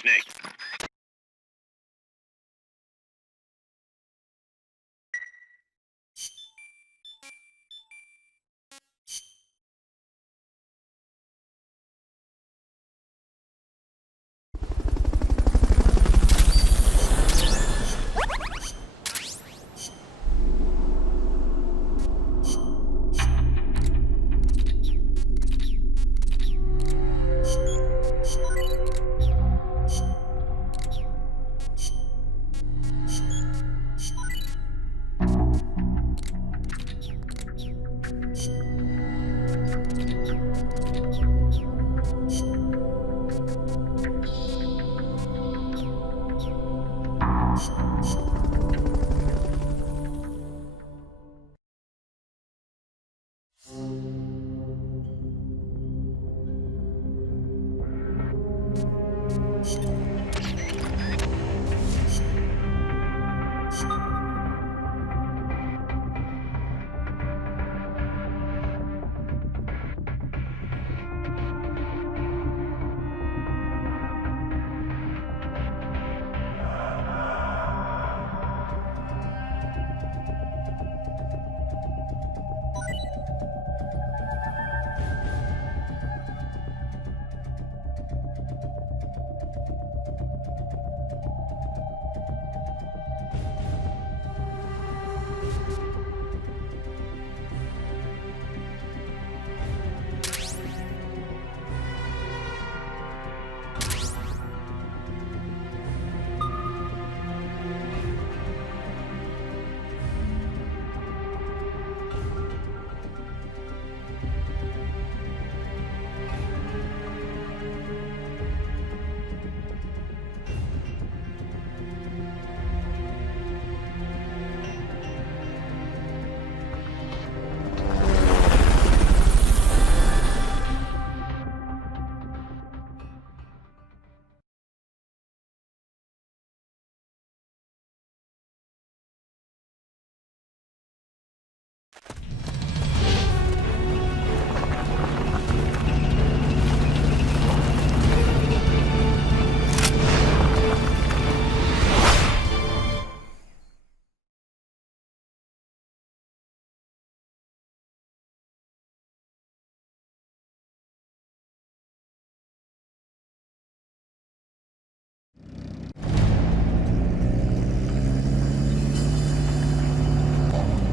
Snake.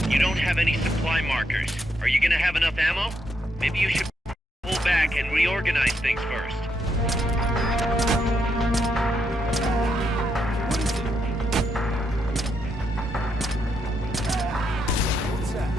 You don't have any supply markers. Are you gonna have enough ammo? Maybe you should pull back and reorganize things first. What's that?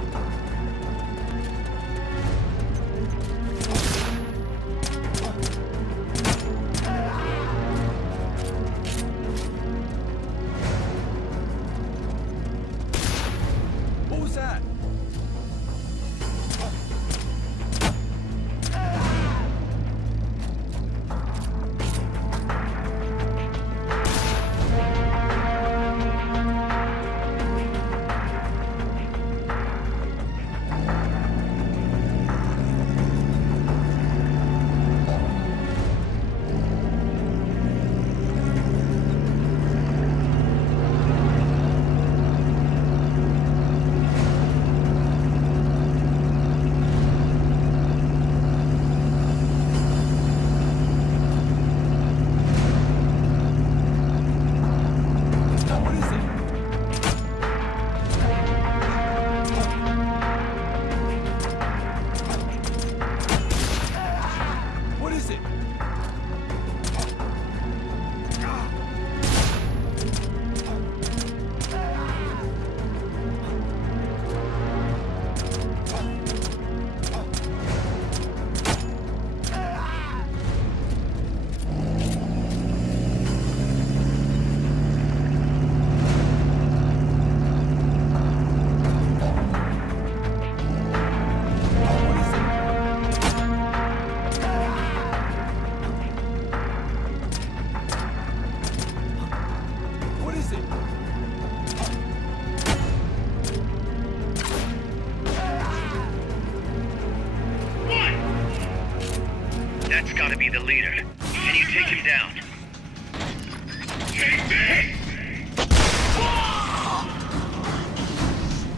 gotta be the leader. Can you take him down?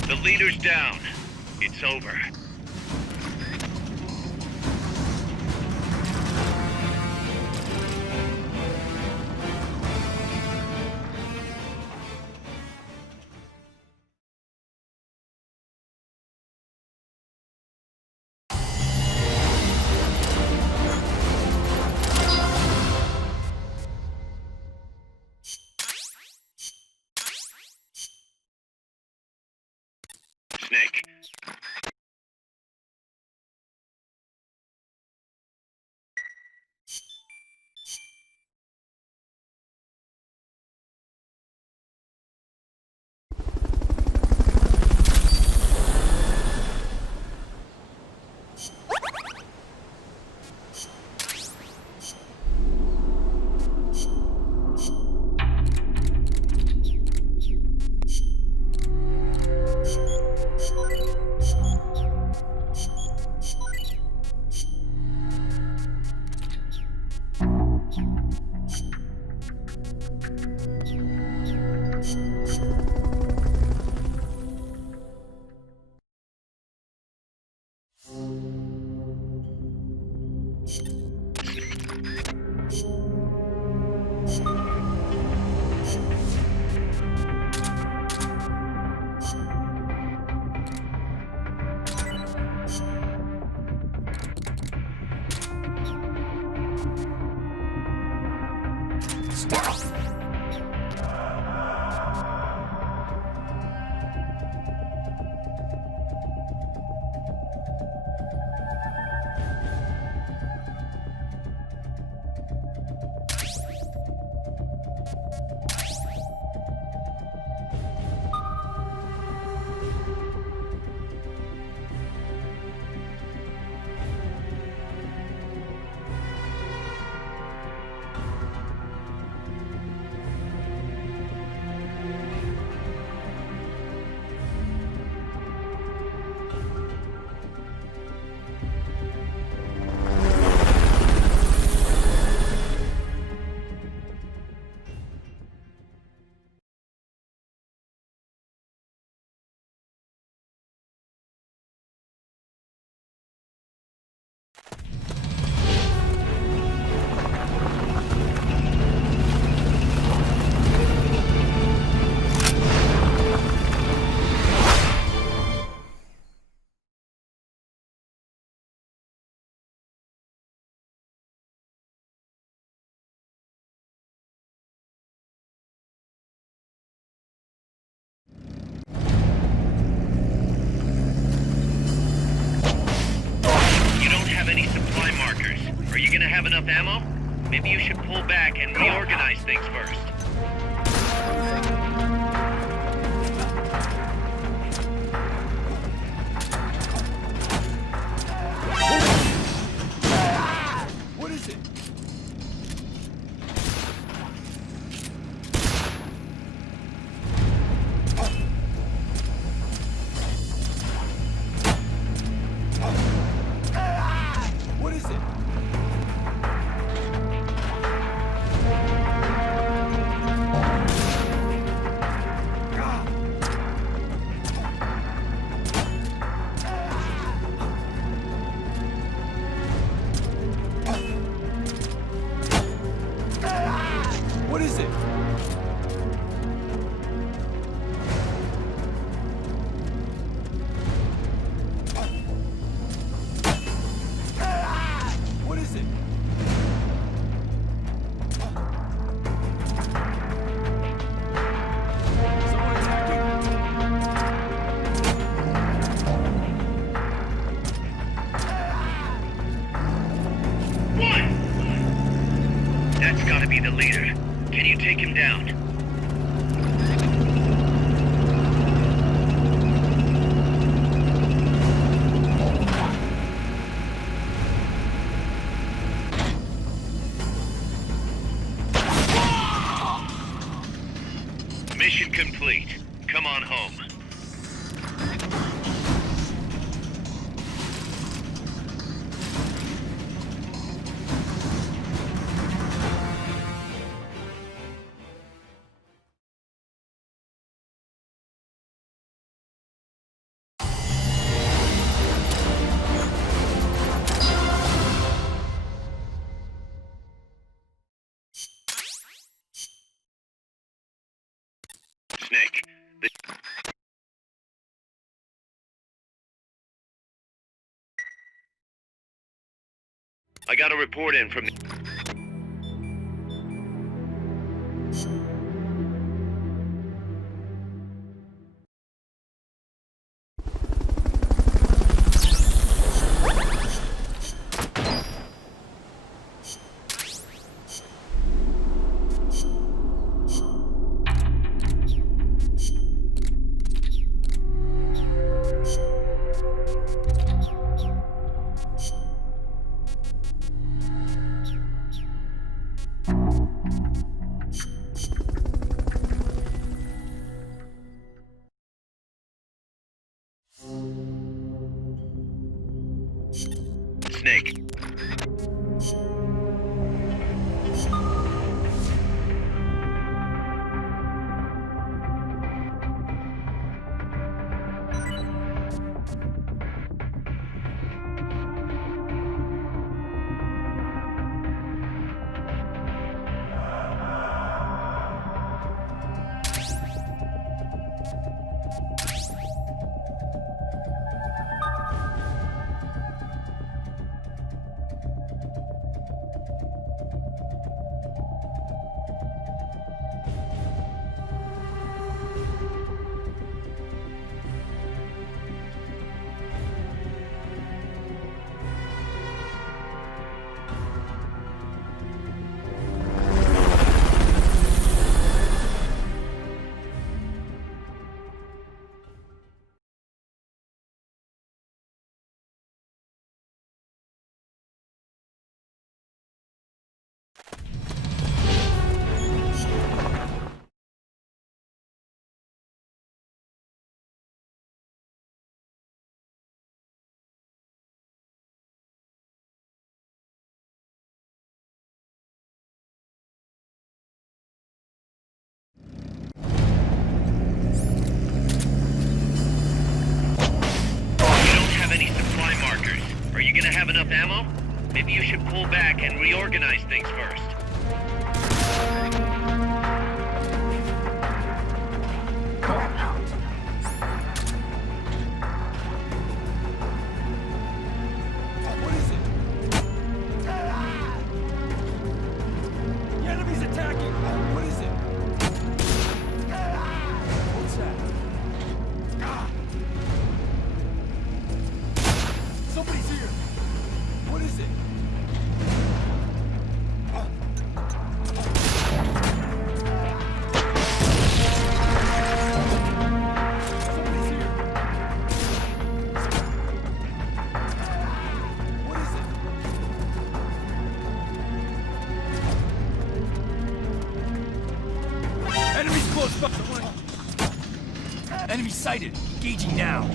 The leader's down. It's over. Snake. Any supply markers? Are you gonna have enough ammo? Maybe you should pull back and reorganize things first. What is it? What is it? What is it? What is it? Someone attacking? What? That's gotta be the leader. Can you take him down? Mission complete. Come on home. Snake, I got a report in from the... Snake. Are you gonna have enough ammo? Maybe you should pull back and reorganize things first. What is it? The enemy's attacking! What is it? What's that? Somebody's here! What is it? Somebody's here! What is it? Enemies close by! Enemy sighted! Engaging now!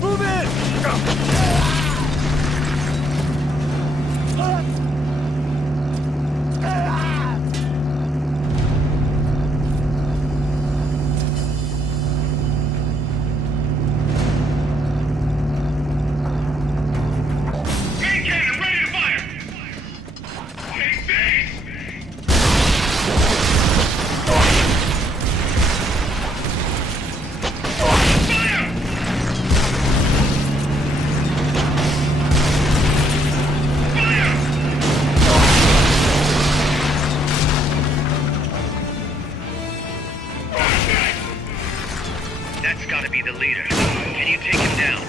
Move in! Main cannon ready to fire! Take base! Fire! That's gotta be the leader. Can you take him down?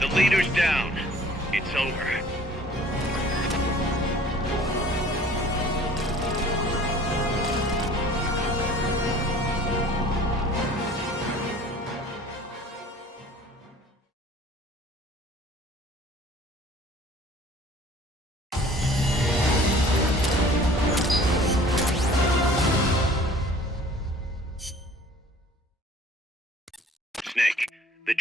The leader's down. It's over. Snake. The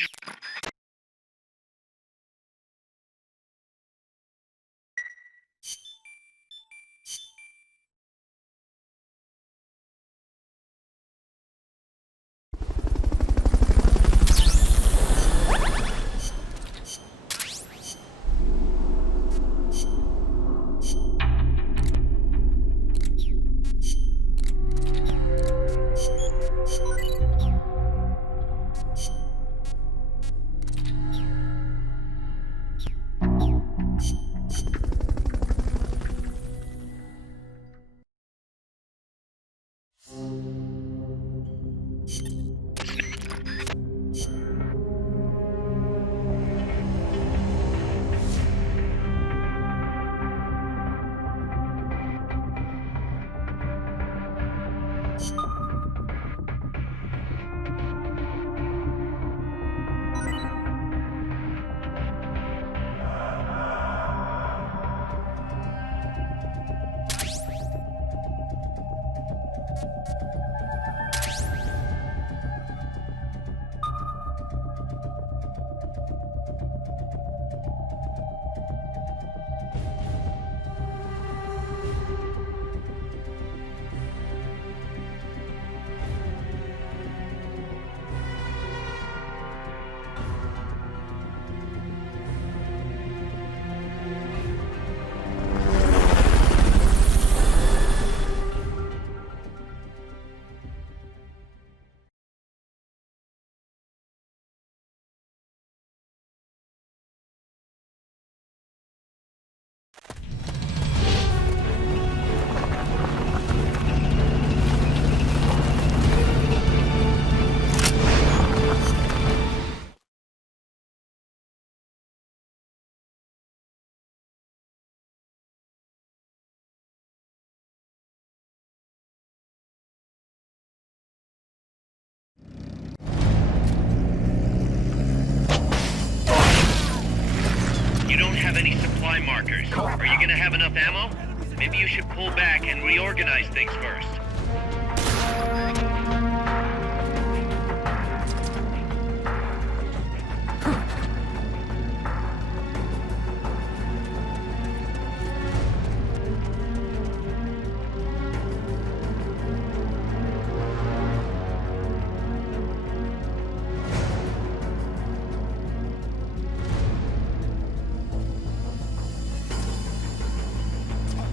You don't have any supply markers. Are you gonna have enough ammo? Maybe you should pull back and reorganize things first.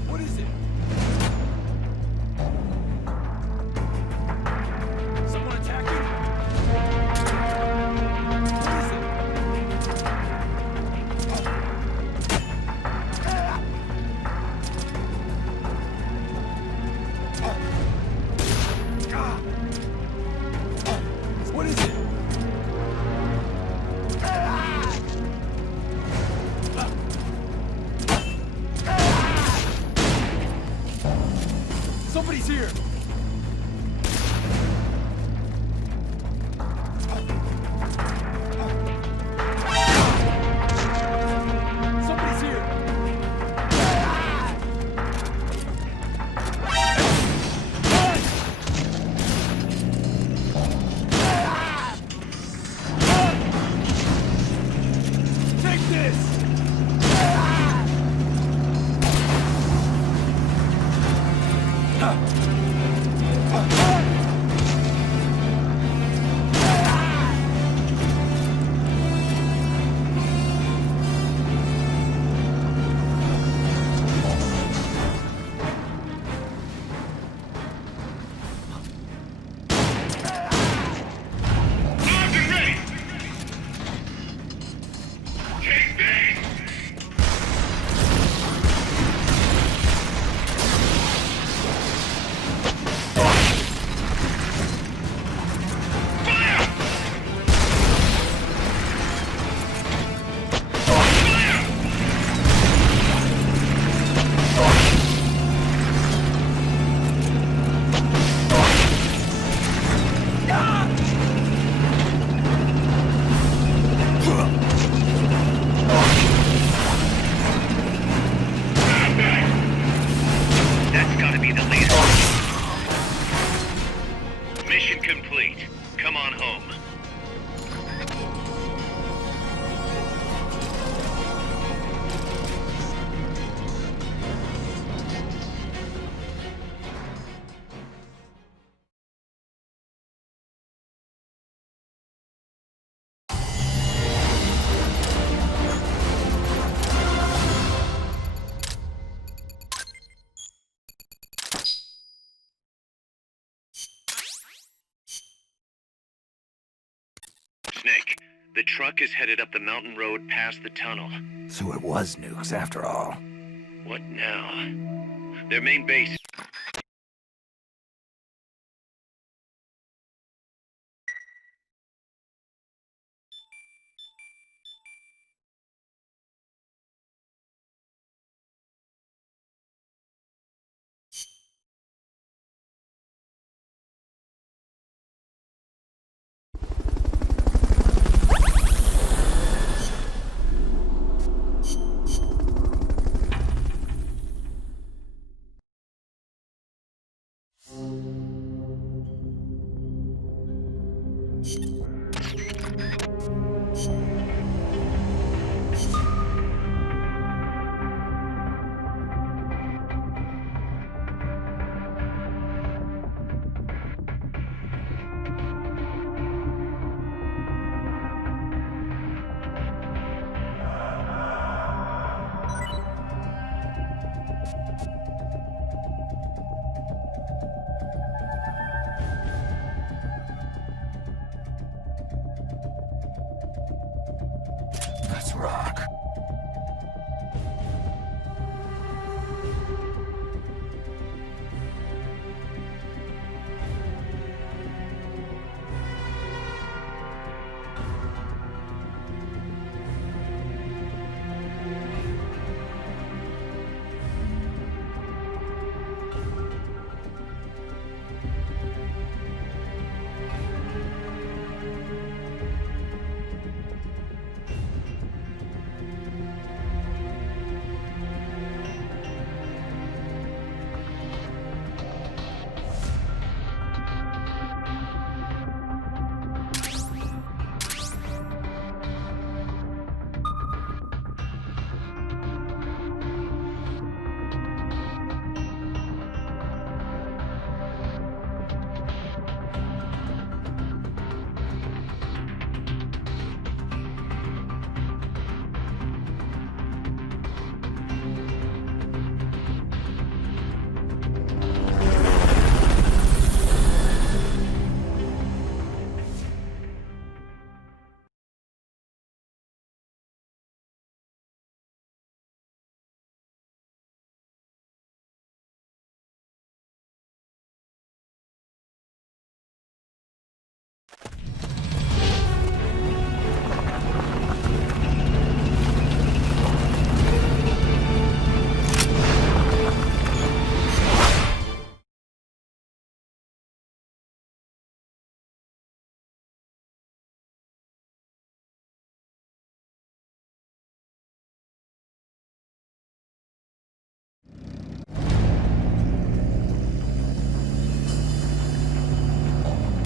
What is it? Someone attacking? What is it? What is it? Somebody's here! Somebody's here! Run! Snake. The truck is headed up the mountain road past the tunnel. So it was nukes after all. What now? Their main base. Let's rock.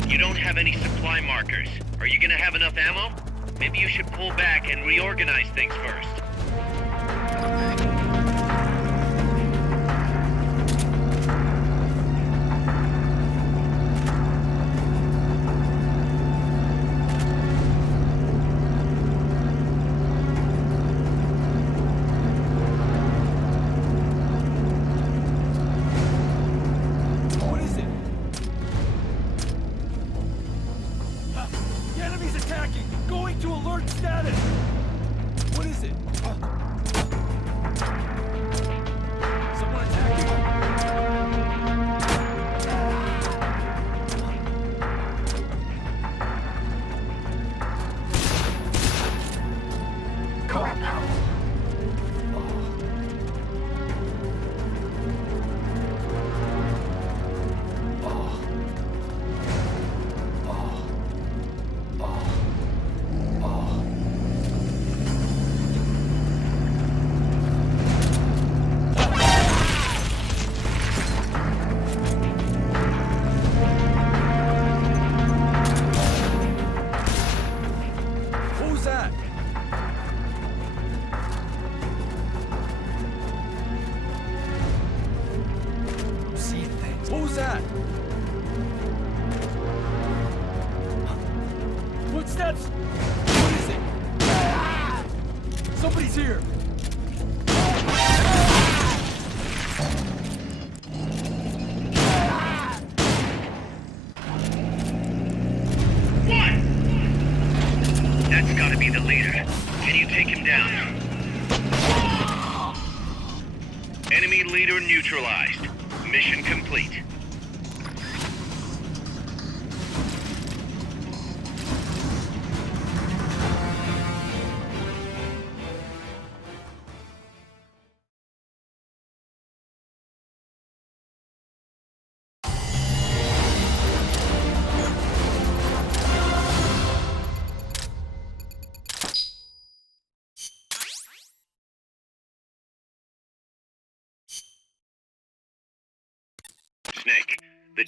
You don't have any supply markers. Are you gonna have enough ammo? Maybe you should pull back and reorganize things first. What is it? The enemy's attacking! Going to alert status! What is it? Someone attacking? What was that? I'm seeing things. What was that? Footsteps? What is it? Somebody's here! One! That's gotta be the leader. Can you take him down? Enemy leader neutralized. Mission complete. Snake, the...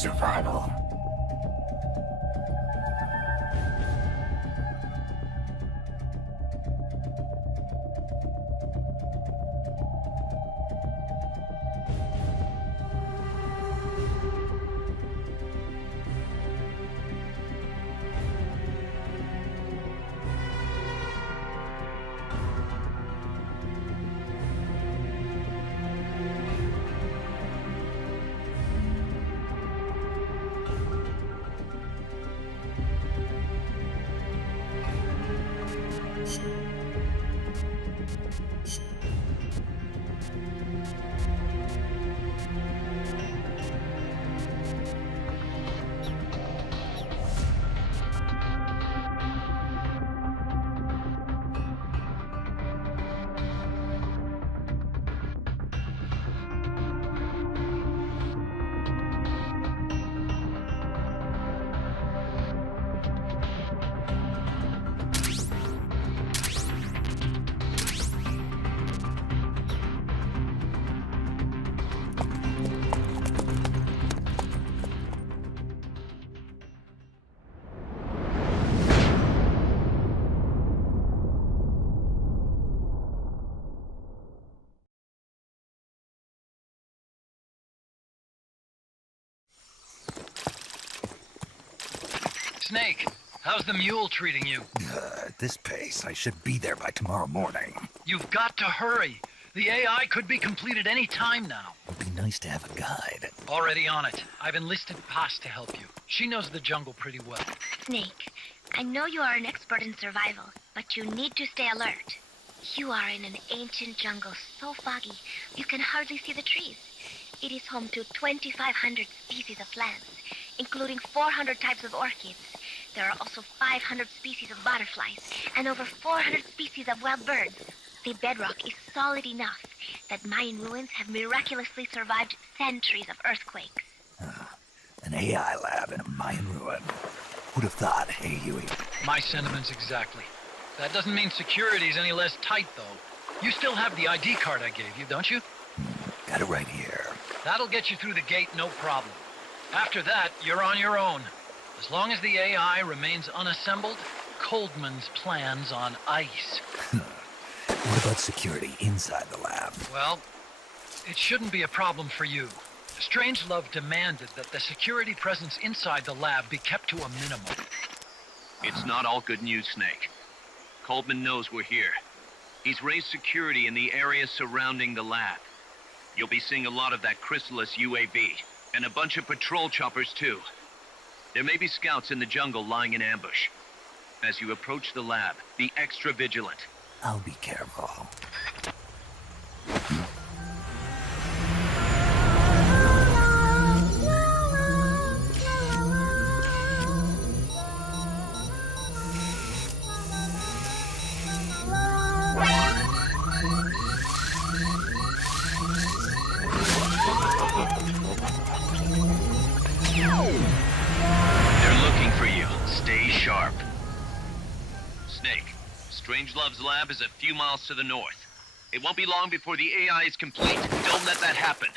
Survival. Snake, how's the mule treating you? At this pace, I should be there by tomorrow morning. You've got to hurry. The AI could be completed any time now. It would be nice to have a guide. Already on it. I've enlisted Paz to help you. She knows the jungle pretty well. Snake, I know you are an expert in survival, but you need to stay alert. You are in an ancient jungle so foggy, you can hardly see the trees. It is home to 2,500 species of plants, including 400 types of orchids. There are also 500 species of butterflies and over 400 species of wild birds. The bedrock is solid enough that Mayan ruins have miraculously survived centuries of earthquakes. An AI lab in a Mayan ruin. Who'd have thought, hey, Huey? My sentiments exactly. That doesn't mean security's any less tight, though. You still have the ID card I gave you, don't you? Got it right here. That'll get you through the gate, no problem. After that, you're on your own. As long as the AI remains unassembled, Coldman's plan's on ice. What about security inside the lab? Well, it shouldn't be a problem for you. Strangelove demanded that the security presence inside the lab be kept to a minimum. It's not all good news, Snake. Coldman knows we're here. He's raised security in the area surrounding the lab. You'll be seeing a lot of that Chrysalis UAV, and a bunch of patrol choppers too. There may be scouts in the jungle lying in ambush. As you approach the lab, be extra vigilant. I'll be careful. They're looking for you. Stay sharp. Snake, Strangelove's lab is a few miles to the north. It won't be long before the AI is complete. Don't let that happen.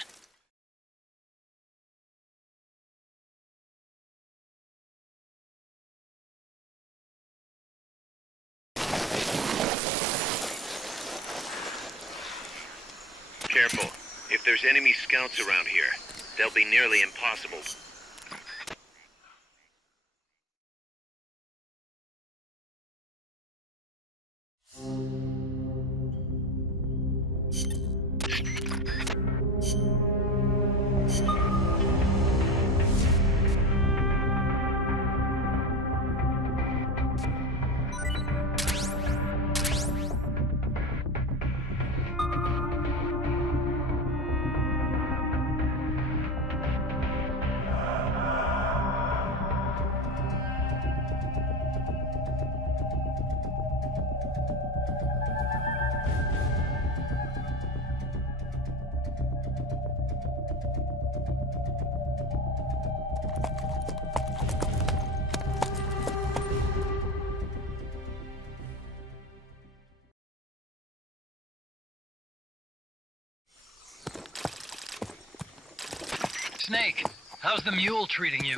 Careful. If there's enemy scouts around here, they'll be nearly impossible. Snake, how's the mule treating you?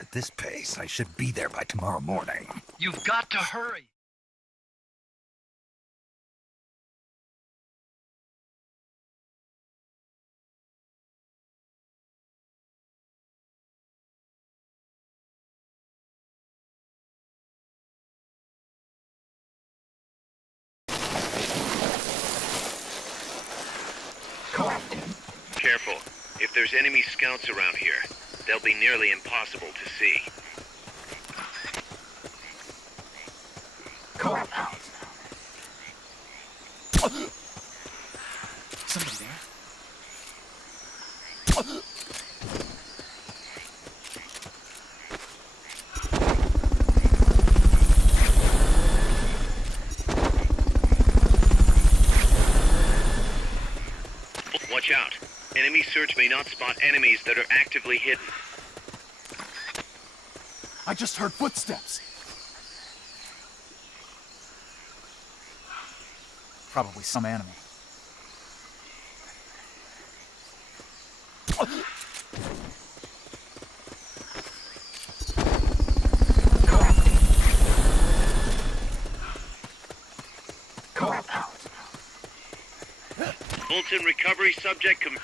At this pace, I should be there by tomorrow morning. You've got to hurry. Careful. If there's enemy scouts around here, they'll be nearly impossible to see. Somebody there? Watch out. Enemy search may not spot enemies that are actively hidden. I just heard footsteps. Probably some enemy. Fulton recovery subject confirmed.